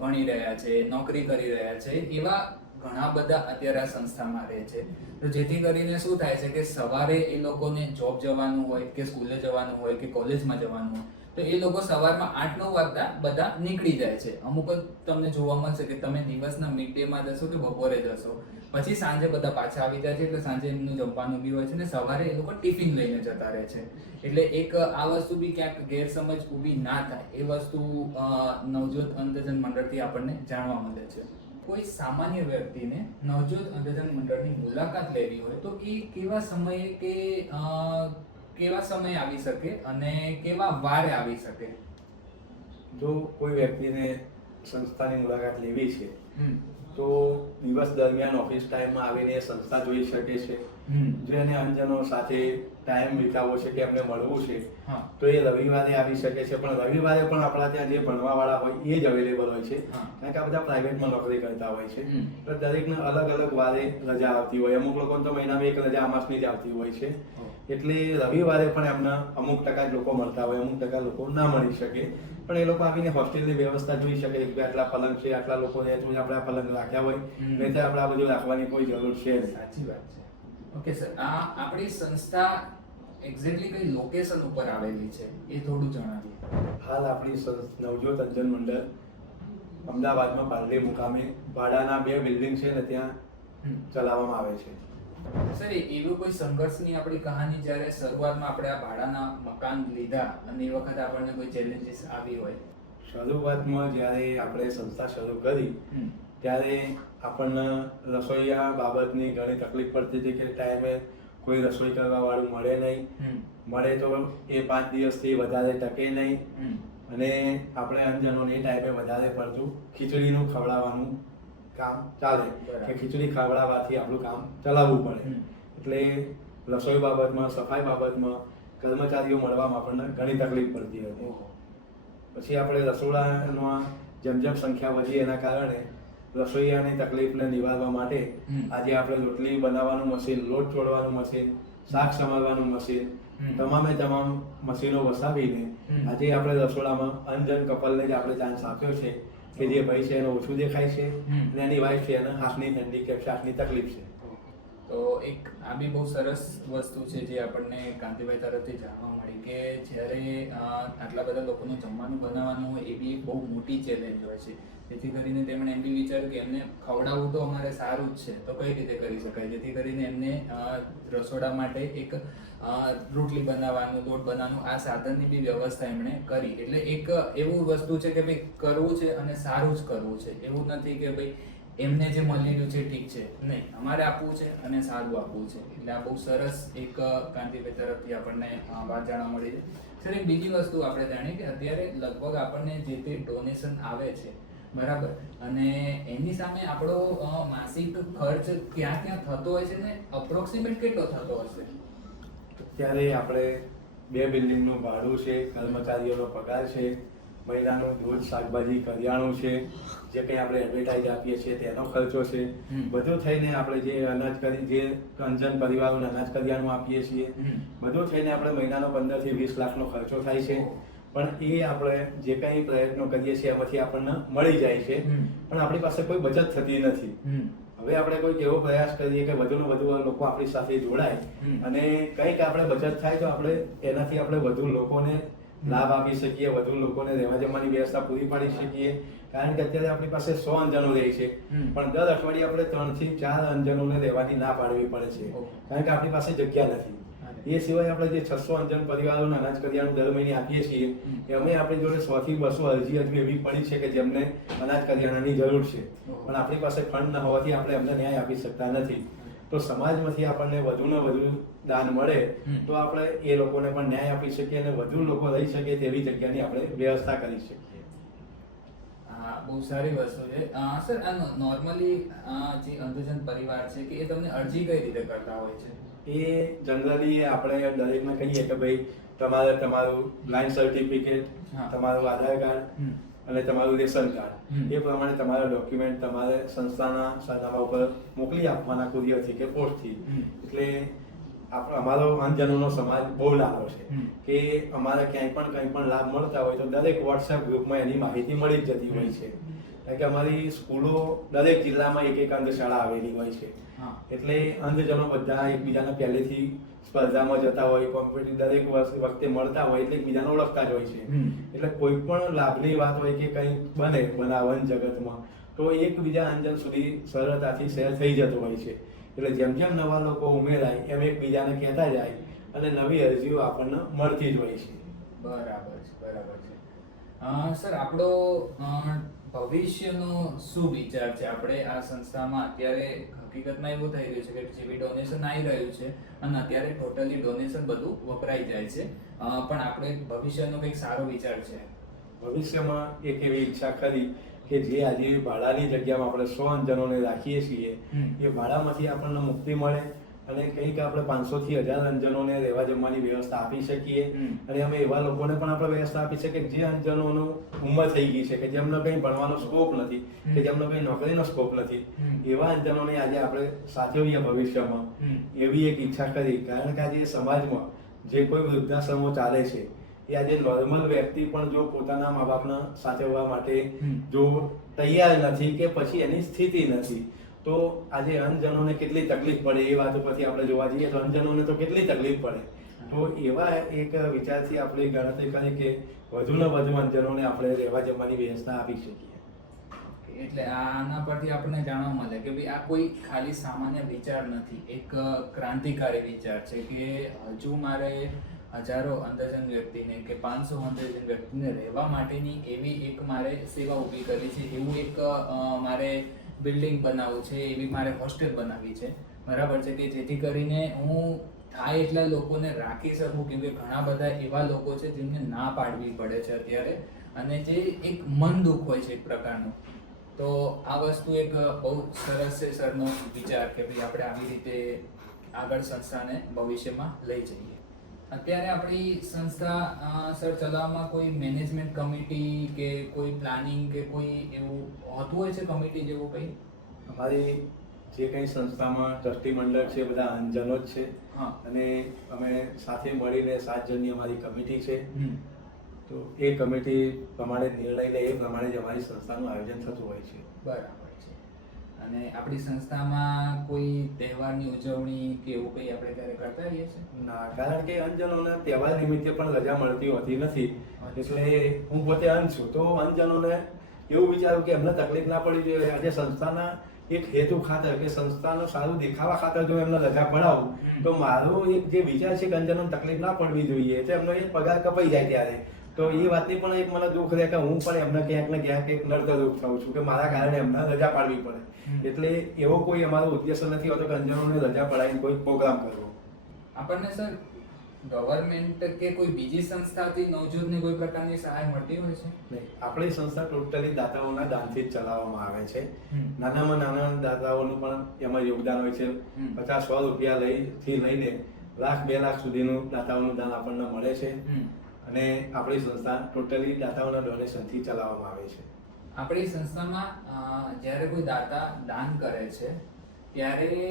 ભણી રહ્યા છે, નોકરી કરી રહ્યા છે, એવા ઘણા બધા અત્યારે આ સંસ્થામાં રહે છે. તો જેથી કરીને શું થાય છે કે સવારે એ લોકોને જોબ જવાનું હોય કે સ્કૂલે જવાનું હોય કે કોલેજમાં જવાનું હોય તો એ લોકો સવારમાં 8-9 વાગતા બધા નીકળી જાય છે. અમુક તમને જોવા મળશે કે તમે દિવસના મિડ ડેમાં જશો કે બપોરે જશો, પછી સાંજે બધા પાછા આવી જાય છે. એટલે સાંજે એમનું જમવાનું બી હોય છે ને સવારે એ લોકો ટિફિન લઈને જતા રહે છે. એટલે એક આ વસ્તુ બી ક્યાંક ગેરસમજ ઊભી ના થાય એ વસ્તુ નવજોત અંધજન મંડળથી આપણને જાણવા મળે છે. કોઈ સામાન્ય વ્યક્તિને નવજોત અંધજન મંડળની મુલાકાત લેવી હોય તો એ કેવા સમયે કે કેવા સમય આવી શકે અને કેવા વારે આવી શકે? જો કોઈ વ્યક્તિને સંસ્થાની મુલાકાત લેવી છે તો દિવસ દરમિયાન ઓફિસ ટાઈમમાં આવીને સંસ્થા જોઈ શકે છે. જો એને અંજનો સાથે ટાઈમ વિતાવવો છે કે એમને મળવું છે તો એ રવિવારે આવી શકે છે. પણ રવિવારે પણ આપણા ત્યાં જે ભણવાવાળા હોય એ જ અવેલેબલ હોય છે, કારણ કે આ બધા પ્રાઇવેટમાં નોકરી કરતા હોય છે. તો દરેકને અલગ અલગ વારે રજા આવતી હોય. અમુક લોકોને તો મહિનામાં એક રજા અમાસની જ આવતી હોય છે. એટલે રવિવારે પણ એમના અમુક ટકા જ લોકો મળતા હોય, અમુક ટકા લોકો ના મળી શકે. પણ એ લોકો આવીને હોસ્ટેલની વ્યવસ્થા જોઈ શકે કે આટલા પલંગ છે, આટલા લોકો રહે તો આપણે આ પલંગ રાખ્યા હોય, નહીં તો આપણે આ બધું રાખવાની કોઈ જરૂર છે નહીં. સાચી વાત છે. ઓકે સર, આ આપણી સંસ્થા એક્ઝેક્ટલી કઈ લોકેશન ઉપર આવેલી છે એ થોડું જણાવીએ. હાલ આપણી નવજોત અંજન મંડળ અમદાવાદમાં પાલડી મુકામે ભાડાના 2 બિલ્ડિંગ છે ને ત્યાં ચલાવવામાં આવે છે. સર, એવું કોઈ સંઘર્ષની આપણી કહાની જ્યારે શરૂઆતમાં આપણે આ ભાડાના મકાન લીધા અને એ વખતે આપણને કોઈ ચેલેન્જીસ આવી હોય? શરૂઆતમાં જ્યારે આપણે સંસ્થા શરૂ કરી ત્યારે આપણને રસોઈયા બાબતની ઘણી તકલીફ પડતી હતી કે ટાઈમે કોઈ રસોઈ કરવા વાળું મળે નહીં, મળે તો એ 5 દિવસથી વધારે ટકે નહીં. અને આપણે અંજનોને એ ટાઈમે વધારે પડતું ખીચડીનું ખવડાવવાનું કામ ચાલે કે ખીચડી ખવડાવવાથી આપણું કામ ચલાવવું પડે. એટલે રસોઈ બાબતમાં, સફાઈ બાબતમાં કર્મચારીઓ મળવામાં આપણને ઘણી તકલીફ પડતી હતી. પછી આપણે રસોડામાં જેમ જેમ સંખ્યા વધી એના કારણે રસોઈયાની તકલીફને નિવારવા માટે આજે આપણે રોટલી બનાવવાનું મશીન, લોટ ચોળવાનું મશીન, શાક સમારવાનું મશીન, તમામે તમામ મશીનો વસાવીને આજે આપણે રસોડામાં અંજન કપલને જ આપણે ચાન્સ આપ્યો છે કે જે ભાઈ છે એને ઓછું દેખાય છે અને એની વાઈફ છે એને હાથની હેન્ડીકેપ છે, હાથની તકલીફ છે. તો એક આ બી બહુ સરસ વસ્તુ છે જે આપણને કાંતિભાઈ તરફથી જાણવા મળી કે જ્યારે આટલા બધા લોકોનું જમવાનું બનાવવાનું હોય એ બી એક બહુ મોટી ચેલેન્જ હોય છે. જેથી કરીને તેમણે એમ બી વિચાર્યું કે એમને ખવડાવવું તો અમારે સારું જ છે, તો કઈ રીતે કરી શકાય, જેથી કરીને એમને રસોડા માટે એક રોટલી બનાવવાનું, લોટ બનાવવાનું આ સાધનની બી વ્યવસ્થા એમણે કરી. એટલે એક એવું વસ્તુ છે કે ભાઈ કરવું છે અને સારું જ કરવું છે. એવું નથી કે ભાઈ એમને જે મળી રહ્યું છે ઠીક છે, નહીં, અમારે આપવું છે અને સારું આપવું છે. એટલે આ બહુ સરસ એક કાંતિભાઈ તરફથી આપણને વાત જાણવા મળી છે. સર, એક બીજી વસ્તુ આપણે જાણીએ કે અત્યારે લગભગ આપણને જે તે ડોનેશન આવે છે, બરાબર, અને એની સામે આપણો માસિક ખર્ચ ક્યાં ક્યાં થતો હોય છે ને અપ્રોક્સિમેટ કેટલો થતો હશે? ત્યારે આપણે 2 બિલ્ડિંગનું ભાડું છે, કર્મચારીઓનો પગાર છે, મહિનાનું દૂધ, શાકભાજી, કરિયાણું છે, જે કંઈ આપણે એડવર્ટાઇઝ આપીએ છીએ તેનો ખર્ચો છે, બધું થઈને આપણે જે અનાજ કરી જે અંજન પરિવારોને અનાજ કરિયાણું આપીએ છીએ, બધું થઈને આપણે મહિનાનો 15 થી 20 લાખનો ખર્ચો થાય છે. પણ એ આપણે જે કંઈ પ્રયત્નો કરીએ છીએ એમાંથી આપણને મળી જાય છે, પણ આપણી પાસે કોઈ બચત થતી નથી. હવે આપણે કોઈક એવો પ્રયાસ કરીએ કે વધુને વધુ લોકો આપણી સાથે જોડાય અને કંઈક આપણે બચત થાય તો આપણે એનાથી આપણે વધુ લોકોને લાભ આપી શકીએ, વધુ લોકોને રહેવા જમવાની વ્યવસ્થા પૂરી પાડી શકીએ. કારણ કે અત્યારે આપણી પાસે 100 અંજનો રહે છે, પણ દર અઠવાડિયે આપણે 3 થી 4 અંજનોને રહેવાની ના પાડવી પડે છે, કારણ કે આપણી પાસે જગ્યા નથી. એ સિવાય આપણે જે 600 અંજન પરિવારોને અનાજ કરિયાણું દર મહિને આપીએ છીએ, એમાં આપણી જોડે 100 થી 200 અરજી હજુ એવી પડી છે કે જેમને અનાજ કરિયાણાની જરૂર છે, પણ આપણી પાસે ફંડ ન હોવાથી આપણે એમને ન્યાય આપી શકતા નથી. તો સમાજમાંથી આપણને વધુને વધુ દાન મળે તો આપણે એ લોકોને પણ ન્યાય આપી શકીએ અને વધુ લોકો રહી શકે તેવી જગ્યાની આપણે વ્યવસ્થા કરી શકીએ. હા, બહુ સારી વસ્તુ છે. સર, આ નોર્મલી જે અંધજન પરિવાર છે કે એ તમને અરજી કઈ રીતે કરતા હોય છે? એ જનરલી આપણે દરેકને કહીએ કે ભાઈ તમારે તમારું લાઈન સર્ટિફિકેટ, તમારું આધાર કાર્ડ અને તમારું રેશન કાર્ડ, એ પ્રમાણે તમારા ડોક્યુમેન્ટ તમારે સંસ્થાના સરનામા ઉપર મોકલી આપવાના કુરિયરથી કે પોસ્ટથી. એટલે અમારો અંજનોનો સમાજ બહુ લાભો છે કે અમારે ક્યાંય પણ કંઈ પણ લાભ મળતા હોય તો દરેક વોટ્સએપ ગ્રુપમાં એની માહિતી મળી જ જતી હોય છે. કારણ કે અમારી સ્કૂલો દરેક જિલ્લામાં એક અંધશાળા આવેલી હોય છે, એટલે અંધજનો બધા એકબીજાને પહેલેથી સ્પર્ધામાં જતા હોય, કોમ્પિટિટિવ દરેક વખતે મળતા હોય એટલે એકબીજાને ઓળખતા જ હોય છે. એટલે કોઈ પણ લાભની વાત હોય કે કંઈ બને બનાવન જગતમાં તો એકબીજા અંજન સુધી સરળતાથી શેર થઈ જતો હોય છે. એટલે જેમ જેમ નવા લોકો ઉમેરાય એમ એકબીજાને કહેતા જાય અને નવી અરજીઓ આપણને મળતી જ હોય છે. બરાબર છે, બરાબર છે. સર, આપણો ભવિષ્યનો શું વિચાર છે? આપણે આ સંસ્થામાં અત્યારે હકીકતમાં એવું થઈ રહ્યું છે કે જે બી ડોનેશન આવી રહ્યું છે અને અત્યારે ટોટલી ડોનેશન બધું વપરાઈ જાય છે, પણ આપણે ભવિષ્યનો કંઈક સારો વિચાર છે? ભવિષ્યમાં એક એવી ઈચ્છા ખરી કે જે આજે ભાડાની જગ્યામાં આપણે 100 અંજનોને રાખીએ છીએ એ ભાડામાંથી આપણને મુક્તિ મળે અને કંઈક આપણે 500 થી 1000 અંજનોને રહેવા જમવાની વ્યવસ્થા આપી શકીએ અને અમે એવા લોકોને પણ આપણે વ્યવસ્થા આપી શકીએ જે અંજનોનું ઉંમર થઈ ગઈ છે કે જેમનો કંઈ ભણવાનો સ્કોપ નથી કે જેમનો કંઈ નોકરીનો સ્કોપ નથી એવા અંજનોને આજે આપણે સાચવીએ ભવિષ્યમાં એવી એક ઈચ્છા કરી. કારણ કે આજે સમાજમાં જે કોઈ વૃદ્ધાશ્રમો ચાલે છે એ આજે નોર્મલ વ્યક્તિ પણ જો પોતાના મા બાપને સાચવવા માટે જો તૈયાર નથી કે પછી એની સ્થિતિ નથી તો આજે અંધજનોને કેટલી તકલીફ પડે એ વાત ઉપરથી આપણે જોવા જઈએ તો અંધજનોને તો કેટલી તકલીફ પડે. તો એવા એક વિચારથી આપણે ગણતરી કરી કે વધુને વધુ અંધજનોને આપણે રહેવા જમવાની વ્યવસ્થા આપી શકીએ. એટલે આના પરથી આપણને જાણવા મળે કે ભાઈ આ કોઈ ખાલી સામાન્ય વિચાર નથી, એક ક્રાંતિકારી વિચાર છે કે હજુ મારે હજારો અંધજન વ્યક્તિને કે 500 અંધજન વ્યક્તિને રહેવા માટેની એવી એક મારે સેવા ઊભી કરવી છે, એવું એક મારે બિલ્ડિંગ બનાવવું છે, એવી મારે હોસ્ટેલ બનાવવી છે, બરાબર છે, કે જેથી કરીને હું થાય એટલા લોકોને રાખી શકું. કેમ કે ઘણા બધા એવા લોકો છે જેમને ના પાડવી પડે છે અત્યારે અને જે એક મન દુઃખ હોય છે એક પ્રકારનું. તો આ વસ્તુ એક બહુ સરસ છે સરનો વિચાર કે ભાઈ આપણે આવી રીતે આગળ સંસ્થાને ભવિષ્યમાં લઈ જઈએ. અત્યારે આપણી સંસ્થા સર ચલાવવામાં કોઈ મેનેજમેન્ટ કમિટી કે કોઈ પ્લાનિંગ કે કોઈ એવું હોતું હોય છે કમિટી જેવું કંઈ? અમારી જે કંઈ સંસ્થામાં ટ્રસ્ટી મંડળ છે બધા અંજનો જ છે અને અમે સાથે મળીને 7 જણની અમારી કમિટી છે. તો એ કમિટી પ્રમાણે નિર્ણય લે એ પ્રમાણે જ અમારી સંસ્થાનું આયોજન થતું હોય છે. બરાબર છે. અને આપણી સંસ્થામાં કોઈ તહેવારની ઉજવણી કે એવું કંઈ આપણે ક્યારે કરતા રહીએ છીએ? ના, કારણ કે અંજનોના તહેવાર નિમિત્તે પણ રજા મળતી હોતી નથી. એટલે હું પોતે અંધ છું તો અંજનોને એવું વિચારું કે એમને તકલીફ ના પડી જોઈએ. આજે સંસ્થાના એક હેતુ ખાતર કે સંસ્થાનું સારું દેખાવા ખાતર જો એમને રજા પડાવું તો મારો એક જે વિચાર છે કે અંજનોને તકલીફ ના પડવી જોઈએ એટલે એમનો એક પગાર કપાઈ જાય ત્યારે તો એ વાતની પણ એક મને દુઃખ રહે કે હું પણ એમને ક્યાંક ને ક્યાંક એક નડતરરૂપ થાઉં છું કે મારા કારણે એમને રજા પાડવી પડે. એટલે એવો કોઈ અમારો ઉદ્દેશ્ય નથી હોતો કે અંજનોને રજા પડાવીને કોઈ પ્રોગ્રામ કરવો. આપણને સર ગવર્મેન્ટ કે કોઈ બીજી સંસ્થાથી નવજોતને કોઈ પ્રકારની સહાય મળતી હોય છે? નહીં, આપણી સંસ્થા ટોટલી દાતાઓના દાનથી જ ચલાવવામાં આવે છે. નાનામાં નાના દાતાઓનું પણ એમાં યોગદાન હોય છે. 50-100 રૂપિયા થી લઈને લાખ 2 લાખ સુધીનું દાતાઓનું દાન આપણને મળે છે અને આપણી સંસ્થા ટોટલી દાતાઓના ડોનેશનથી ચલાવવામાં આવે છે. આપણી સંસ્થામાં જ્યારે કોઈ દાતા દાન કરે છે ત્યારે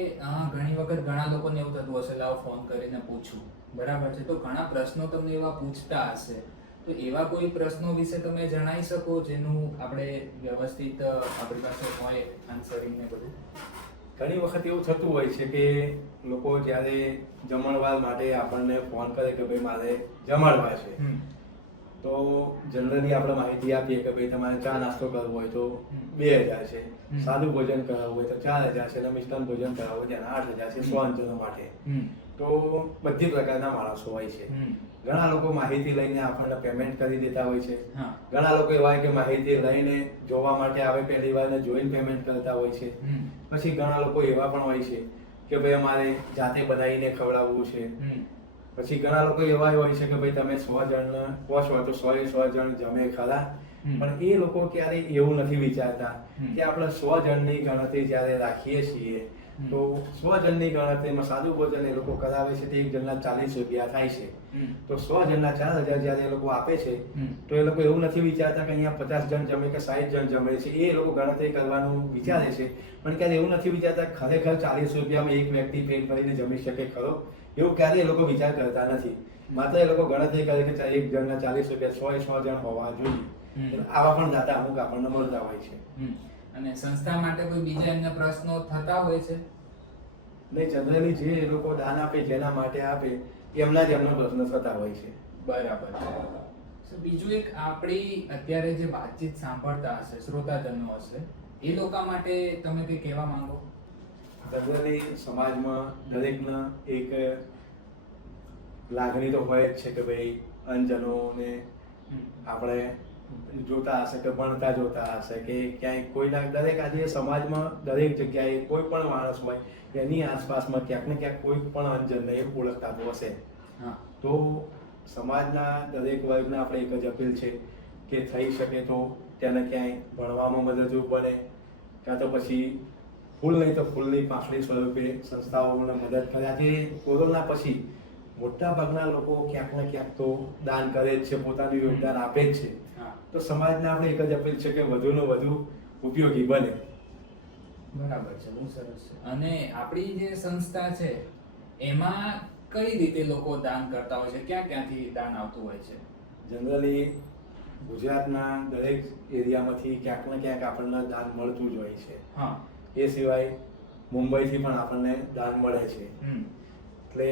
ઘણી વખત ઘણા લોકોને એવું થતું હશે લાવો ફોન કરીને પૂછું, બરાબર છે, તો ઘણા પ્રશ્નો તમને એવા પૂછતા હશે, તો એવા કોઈ પ્રશ્નો વિશે તમે જણાવી શકો જેનું આપણે વ્યવસ્થિત આપણી પાસે હોય આન્સરિંગ ને બધું? ઘણી વખત એવું થતું હોય છે કે લોકો જ્યારે જમણવાર માટે આપણને ફોન કરે કે ભાઈ મારે જમાડવા છે તો જનરલી આપણે માહિતી આપીએ કે ભાઈ તમારે ચા નાસ્તો કરવો હોય તો 2000 છે, સાદું ભોજન કરાવવું હોય તો 4000 છે અને મિષ્ટાન ભોજન કરાવવું હોય ત્યાં 8000 છે 100 અંજનો માટે. તો બધી પ્રકારના માણસો હોય છે. ઘણા લોકો માહિતી લઈને આપણને પેમેન્ટ કરી દેતા હોય છે. ઘણા લોકો એવા કે માહિતી લઈને જોવા માટે આવે પહેલી વાર ને જોઈને પેમેન્ટ કરતા હોય છે. પછી ઘણા લોકો એવા પણ હોય છે કે ભાઈ અમારે જાતે બનાવીને ખવડાવવું છે. પછી ઘણા લોકો એવા હોય છે કે ભાઈ તમે 100 જણને કહો છો તો 100 જણ જમે ખરા, પણ એ લોકો ક્યારે એવું નથી વિચારતા કે આપણે 100 જણની ગણતરી જ્યારે રાખીએ છીએ તો 100 જણની ગણતરીમાં સાદું ભોજન એ લોકો કરાવે છે તો એક જણના 40 રૂપિયા થાય છે. તો 100 જણના 4000 જ્યારે એ લોકો આપે છે તો એ લોકો એવું નથી વિચારતા કે અહીંયા 50 જણ જમે કે 60 જણ જમે છે. એ લોકો ગણતરી કરવાનું વિચારે છે પણ ક્યારે એવું નથી વિચારતા ખરેખર 40 રૂપિયામાં એક વ્યક્તિ પેટ ભરીને જમી શકે ખરો, એવું ક્યારે એ લોકો વિચાર કરતા નથી. માત્ર એ લોકો ગણતરી કરે કે એક જણના 40 રૂપિયા 100 જણ હોવા જોઈએ. આવા પણ દાતા અમુક આપણને મળતા હોય છે. અને સંસ્થા માટે કોઈ બીજા એમને પ્રશ્નો થતા હોય છે? નહીં, જનરલી જે એ લોકો દાન આપે જેના માટે આપે એમના જ એમનો પ્રશ્ન થતા હોય છે. બરાબર છે. બીજું એક આપણી અત્યારે જે વાતચીત સાંભળતા હશે શ્રોતાજનો હશે એ લોકો માટે તમે કંઈ કહેવા માંગો? જનરલી સમાજમાં દરેકના એક લાગણી તો હોય જ છે કે ભાઈ અંજનોને આપણે જોતા હશે કે ભણતા જોતા હશે કે ક્યાંય કોઈના દરેક આજે સમાજમાં દરેક જગ્યાએ કોઈ પણ માણસ હોય એની આસપાસમાં ક્યાંક ને ક્યાંક કોઈ પણ અંજનને એ ઓળખતા તો હશે. તો સમાજના દરેક વર્ગને આપણે એક જ અપીલ છે કે થઈ શકે તો તેને ક્યાંય ભણવામાં મદદરૂપ બને, કાં તો પછી ફૂલ નહીં તો ફૂલની પાંખડી સ્વરૂપે સંસ્થાઓને મદદ કર્યા છે. કોરોના પછી મોટાભાગના લોકો ક્યાંક ને ક્યાંક તો દાન કરે જ છે, પોતાનું યોગદાન આપે જ છે. તો સમાજને આપણે એક જ અપીલ છે કે વધુને વધુ ઉપયોગી બને. બરાબર છે, બહુ સરસ છે. અને આપણી જે સંસ્થા છે એમાં કઈ રીતે લોકો દાન કરતા હોય છે? ક્યાં ક્યાંથી દાન આવતું હોય છે? જનરલી ગુજરાતના દરેક એરિયામાંથી ક્યાંક ને ક્યાંક આપણને દાન મળતું જ હોય છે. હા. એ સિવાય મુંબઈથી પણ આપણને દાન મળે છે. એટલે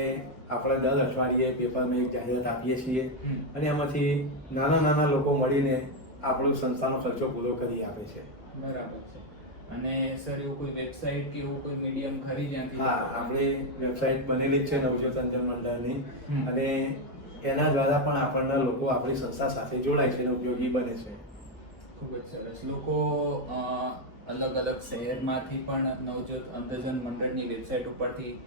આપણે દર અઠવાડિયે પેપરમાં એક જાહેરાત આપીએ છીએ અને એમાંથી નાના નાના લોકો મળીને આપણું સંસ્થાનો ખર્ચો પૂરો કરી આપે છે. બરાબર છે. અને સર એવું કોઈ વેબસાઇટ કે એવું કોઈ મીડિયમ ખરી જ્યાંથી? હા, આપણે વેબસાઇટ બનેલી જ છે નવજોત અંજન મંડળની, અને એના દ્વારા પણ આપણને લોકો આપણી સંસ્થા સાથે જોડાય છે અને ઉપયોગી બને છે. ખૂબ જ સરસ. લોકો અલગ અલગ શહેરમાંથી પણ નવજોત અંધજન મંડળની વેબસાઇટ ઉપરથી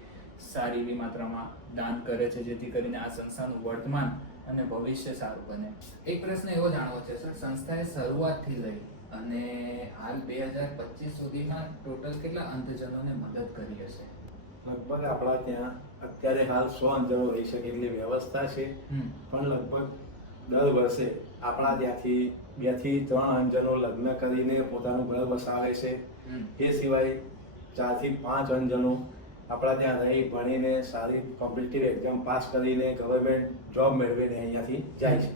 સારી એવી માત્રામાં દાન કરે છે, જેથી કરીને આ સંસ્થાનું વર્તમાન અને ભવિષ્ય સારું બને. એક પ્રશ્ન એવો જાણવો છે સર, સંસ્થાએ શરૂઆતથી લઈ અને હાલ 2025 સુધીમાં ટોટલ કેટલા અંધજનોને મદદ કરી હશે? લગભગ આપણા ત્યાં અત્યારે હાલ 100 અંજનો રહી શકે એટલી વ્યવસ્થા છે, પણ લગભગ દર વર્ષે આપણા ત્યાંથી 2 થી 3 અંજનો લગ્ન કરીને પોતાનું ઘર વસાવે છે. એ સિવાય 4 થી 5 અંજનો આપણા ત્યાં રહી ભણીને સારી કોમ્પિટિટિવ એક્ઝામ પાસ કરીને ગવર્મેન્ટ જોબ મેળવીને અહીંયાથી જાય છે.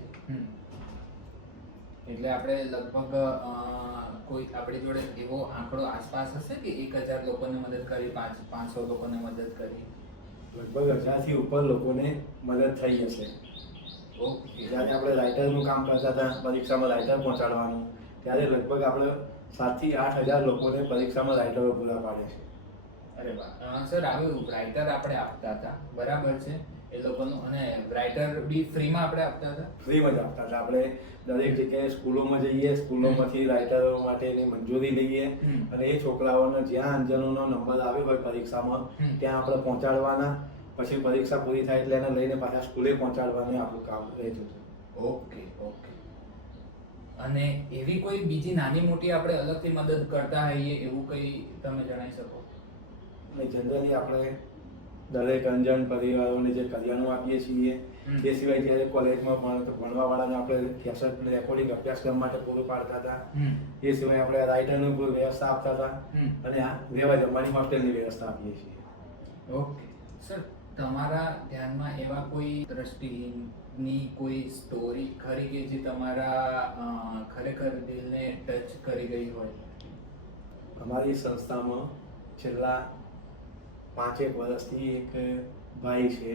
એટલે આપણે લગભગ કોઈ આપણી જોડે એવો આંકડો આસપાસ હશે કે 1000 લોકોને મદદ કરી, 500 લોકોને મદદ કરી? લગભગ 1000 થી ઉપર લોકોને મદદ થઈ હશે. ઓકે. જ્યારે આપણે રાઇટરનું કામ કરતા હતા, પરીક્ષામાં રાઇટર પહોંચાડવાનું, ત્યારે લગભગ આપણે 7 થી 8000 લોકોને પરીક્ષામાં રાઇટરો પૂરા પાડે છે. અરે વાહ. સર, આવું રાઇટર આપણે આપતા હતા, બરાબર છે, એ લોકોનું, અને રાઇટર બી ફ્રીમાં આપણે આપતા હતા? ફ્રીમાં જ આપતા હતા. આપણે દરેક જગ્યાએ સ્કૂલોમાં જઈએ, સ્કૂલોમાંથી રાઇટરો માટેની મંજૂરી લઈએ અને એ છોકરાઓને જ્યાં અંજનોનો નંબર આવ્યો હોય પરીક્ષામાં ત્યાં આપણે પહોંચાડવાના. પછી પરીક્ષા પૂરી થાય એટલે એને લઈને પાછા સ્કૂલે પહોંચાડવાનું આપણું કામ રહેતું હતું. Okay okay. અને એવી કોઈ બીજી નાની મોટી આપણે અલગથી મદદ કરતા હોઈએ એવું કંઈ તમે જણાવી શકો? અને જનરલી આપણે દરેક અંજન પરિવારોને જે કલ્યાણો આપીએ છીએ, એ સિવાય જ્યારે કોલેજમાં ભણવાવાળાને આપણે કેસેટ રેકોર્ડિંગ અભ્યાસક્રમ માટે પૂરું પાડતા હતા. એ સિવાય આપણે રાઇટરની પૂરી વ્યવસ્થા આપતા હતા અને આ રહેવા જમવાની હોસ્ટેલની વ્યવસ્થા આપીએ છીએ. ઓકે સર, તમારા ધ્યાનમાં એવા કોઈ દ્રષ્ટિની કોઈ સ્ટોરી ખરી કે જે તમારા ખરેખર દિલને ટચ કરી ગઈ હોય? અમારી સંસ્થામાં છેલ્લા 5 વર્ષથી એક ભાઈ છે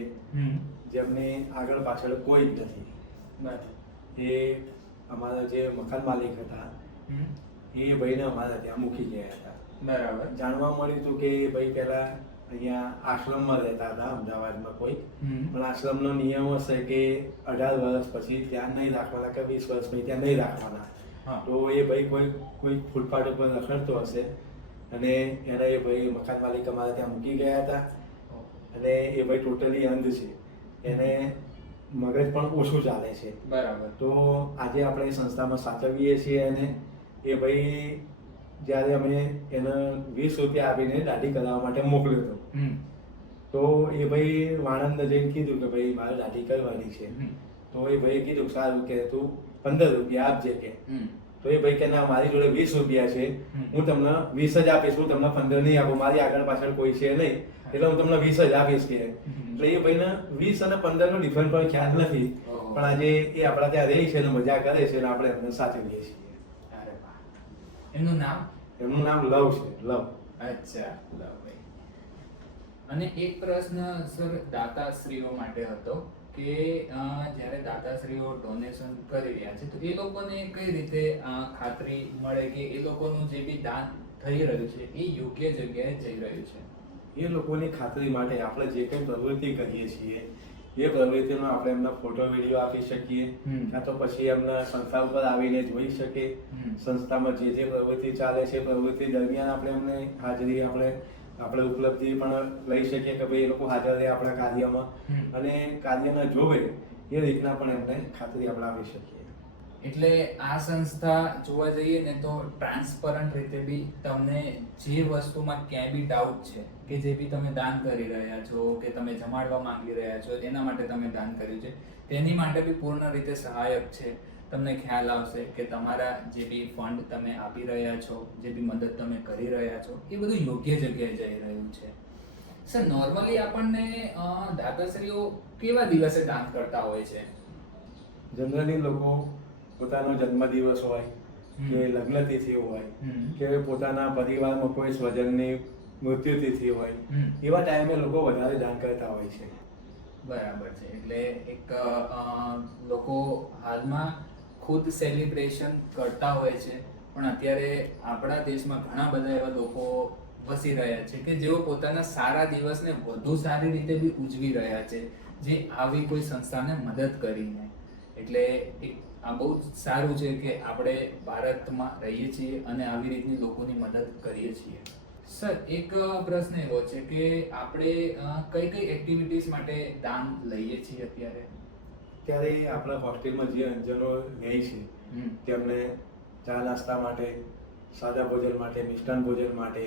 જેમને આગળ પાછળ કોઈ જ નથી. એ અમારા જે મકાન માલિક હતા એ ભાઈને અમારા ત્યાં મૂકી ગયા હતા. બરાબર. જાણવા મળ્યું હતું કે એ ભાઈ પહેલા અહીંયા આશ્રમમાં રહેતા હતા અમદાવાદમાં કોઈ, પણ આશ્રમનો નિયમ હશે કે 18 વર્ષ પછી ત્યાં નહીં રાખવાના કે 20 વર્ષ પછી ત્યાં નહીં રાખવાના. તો એ ભાઈ કોઈ ફૂટપાથ ઉપર રખડતો હશે અને એને એ ભાઈ મકાન માલિક અમારા ત્યાં મૂકી ગયા હતા. અને એ ભાઈ ટોટલી અંધ છે, એને મગજ પણ ઓછું ચાલે છે. બરાબર. તો આજે આપણે સંસ્થામાં સાચવીએ છીએ અને એ ભાઈ જ્યારે અમે એને 20 રૂપિયા આપીને દાઢી કરાવવા માટે મોકલ્યો હતો, તો એ ભાઈ વાણંદ જઈને કીધું કે ભાઈ મારે દાઢી કરવાની છે. તો એ ભાઈએ કીધું સારું કે તું 15 રૂપિયા આપજે કે. તો એ ભાઈ કે ના, મારી જોડે 20 રૂપિયા છે, હું તમને 20 જ આપીશ, હું તમને 15 નહીં આપું, મારી આગળ પાછળ કોઈ છે નહીં, એટલે હું તમને 20 જ આપીશ કે. એટલે એ ભાઈને 20 અને 15 નો ડિફરન્સ પણ ખ્યાલ નથી, પણ આજે એ આપણા ત્યાં રહે છે અને મજા કરે છે અને આપણે એમને સાચવીએ છીએ. અરે વાહ. એમનું નામ? એમનું નામ લવ છે. લવ. અચ્છા, લવભાઈ. અને એક પ્રશ્ન સર દાતાશ્રીઓ માટે હતો કે જ્યારે દાતાશ્રીઓ ડોનેશન કરી રહ્યા છે તો એ લોકોને કઈ રીતે ખાતરી મળે કે એ લોકોનું જે બી દાન થઈ રહ્યું છે એ યોગ્ય જગ્યાએ જઈ રહ્યું છે? એ લોકોની ખાતરી માટે આપણે જે કંઈ પ્રવૃત્તિ કરીએ છીએ એ પ્રવૃત્તિનો આપણે એમના ફોટો વિડીયો આપી શકીએ, કાં તો પછી એમના સંસ્થા ઉપર આવીને જોઈ શકે. સંસ્થામાં જે પ્રવૃત્તિ ચાલે છે પ્રવૃત્તિ દરમિયાન આપણે એમને હાજરી આપણે ઉપલબ્ધિ પણ લઈ શકીએ કે ભાઈ એ લોકો હાજર રહે આપણા કાર્યમાં અને કાર્યને જોવે એ રીતના પણ એમને ખાતરી આપણે આપી શકીએ. એટલે આ સંસ્થા જોવા જઈએ ને તો ટ્રાન્સપરન્ટ રીતે બી તમને જે વસ્તુમાં ક્યાંય બી ડાઉટ છે કે જે બી તમે દાન કરી રહ્યા છો કે તમે જમાડવા માંગી રહ્યા છો એના માટે તમે દાન કર્યું છે તેની માટે બી પૂર્ણ રીતે સહાયક છે. તમને ખ્યાલ આવશે કે તમારા જે બી ફંડ તમે આપી રહ્યા છો, જે બી મદદ તમે કરી રહ્યા છો એ બધું યોગ્ય જગ્યાએ જઈ રહ્યું છે. સર નોર્મલી આપણને દાતાશ્રીઓ કેવા દિવસે દાન કરતા હોય છે? જનરલી લોકો પોતાનો જન્મદિવસ હોય કે લગ્ન તિથિ હોય કે પોતાના પરિવારમાં કોઈ સ્વજનની મૃત્યુ તિથિ હોય એવા ટાઈમે લોકો વધારે દાન કરતા હોય છે. બરાબર છે. એટલે એક લોકો હાલમાં ખુદ સેલિબ્રેશન કરતા હોય છે, પણ અત્યારે આપણા દેશમાં ઘણા બધા એવા લોકો વસી રહ્યા છે કે જેઓ પોતાના સારા દિવસને વધુ સારી રીતે બી ઉજવી રહ્યા છે, જે આવી કોઈ સંસ્થાને મદદ કરીને. એટલે એક આ બહુ જ સારું છે કે આપણે ભારતમાં રહીએ છીએ અને આવી રીતની લોકોની મદદ કરીએ છીએ. સર એક પ્રશ્ન એવો છે કે આપણે કઈ કઈ એક્ટિવિટીઝ માટે દાન લઈએ છીએ અત્યારે? ત્યારે આપણા હોસ્ટેલમાં જે અંજનો રહે છે તેમને ચા નાસ્તા માટે, સાદા ભોજન માટે, મિષ્ટાન ભોજન માટે,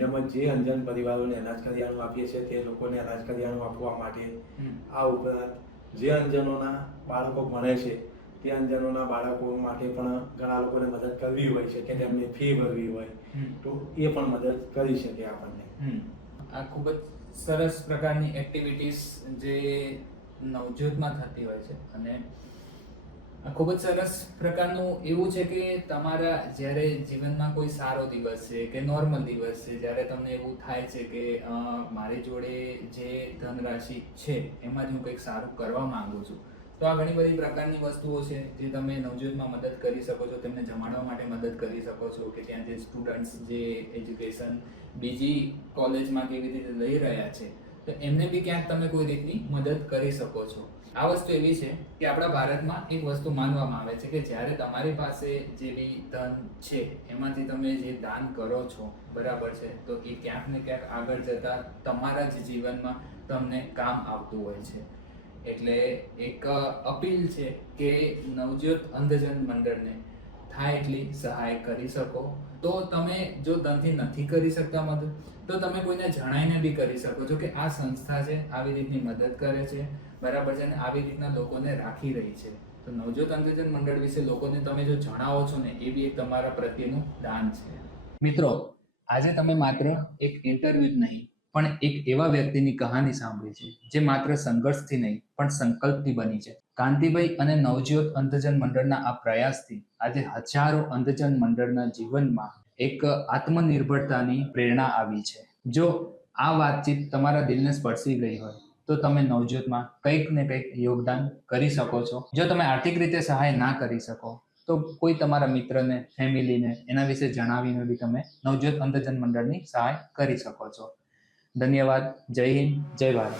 તેમજ જે અંજન પરિવારોને અનાજ કરિયાણું આપીએ છીએ તે લોકોને અનાજ કરિયાણું આપવા માટે. આ ઉપરાંત જે અંજનોના બાળકો ભણે છે તે અંજનોના બાળકો માટે પણ ઘણા લોકોને મદદ કરવી હોય છે કે તેમને ફી ભરવી હોય તો એ પણ મદદ કરી શકે આપણને. આ ખૂબ જ સરસ પ્રકારની એક્ટિવિટીઝ જે નવજોતમાં થતી હોય છે અને આ ખૂબ જ સરસ પ્રકારનું એવું છે કે તમારા જ્યારે જીવનમાં કોઈ સારો દિવસ છે કે નોર્મલ દિવસ છે, જ્યારે તમને એવું થાય છે કે મારી જોડે જે ધનરાશિ છે એમાંથી હું કંઈક સારું કરવા માંગુ છું, તો આ ઘણી બધી પ્રકારની વસ્તુઓ છે જે તમે નવજોતમાં મદદ કરી શકો છો. તેમને જમાડવા માટે મદદ કરી શકો છો કે ત્યાં જે સ્ટુડન્ટ્સ જે એજ્યુકેશન બીજી કોલેજમાં કેવી રીતે લઈ રહ્યા છે તો એમને બી ક્યાંક તમે કોઈ રીતની મદદ કરી શકો છો. આ વસ્તુ એવી છે કે આપણા ભારતમાં એક વસ્તુ માનવામાં આવે છે કે જ્યારે તમારી પાસે જે બી ધન છે એમાંથી તમે જે દાન કરો છો, બરાબર છે, તો એ ક્યાંક ને ક્યાંક આગળ જતા તમારા જ જીવનમાં તમને કામ આવતું હોય છે. એટલે એક અપીલ છે કે નવજોત અંધજન મંડળને થાય એટલી સહાય કરી શકો. તો તમે જો ધનથી નથી કરી શકતા મદદ, તો તમે કોઈને જણાઈને બી કરી શકો છો કે આ સંસ્થા છે, આવી રીતની મદદ કરે છે, બરાબર છે, અને આવી રીતના લોકોને રાખી રહી છે. તો નવજોત અંધજન મંડળ વિશે લોકોને તમે જો જણાવો છો ને એ બી એક તમારા પ્રત્યેનું દાન છે. મિત્રો, આજે તમે માત્ર એક ઇન્ટરવ્યુ જ નહીં પણ એક એવા વ્યક્તિની કહાની સાંભળી છે જે માત્ર સંઘર્ષથી નહીં પણ સંકલ્પથી બની છે. કાંતિભાઈ અને નવજોત અંધજન મંડળના આ પ્રયાસથી આજે હજારો અંધજન મંડળના જીવનમાં એક આત્મનિર્ભરતાની પ્રેરણા આવી છે. જો આ વાતચીત તમારા દિલને સ્પર્શી ગઈ હોય તો તમે નવજોતમાં કંઈક ને કંઈક યોગદાન કરી શકો છો. જો તમે આર્થિક રીતે સહાય ના કરી શકો તો કોઈ તમારા મિત્રને, ફેમિલીને એના વિશે જણાવીને બી તમે નવજોત અંધજન મંડળની સહાય કરી શકો છો. ધન્યવાદ. જય હિન્દ, જય ભારત.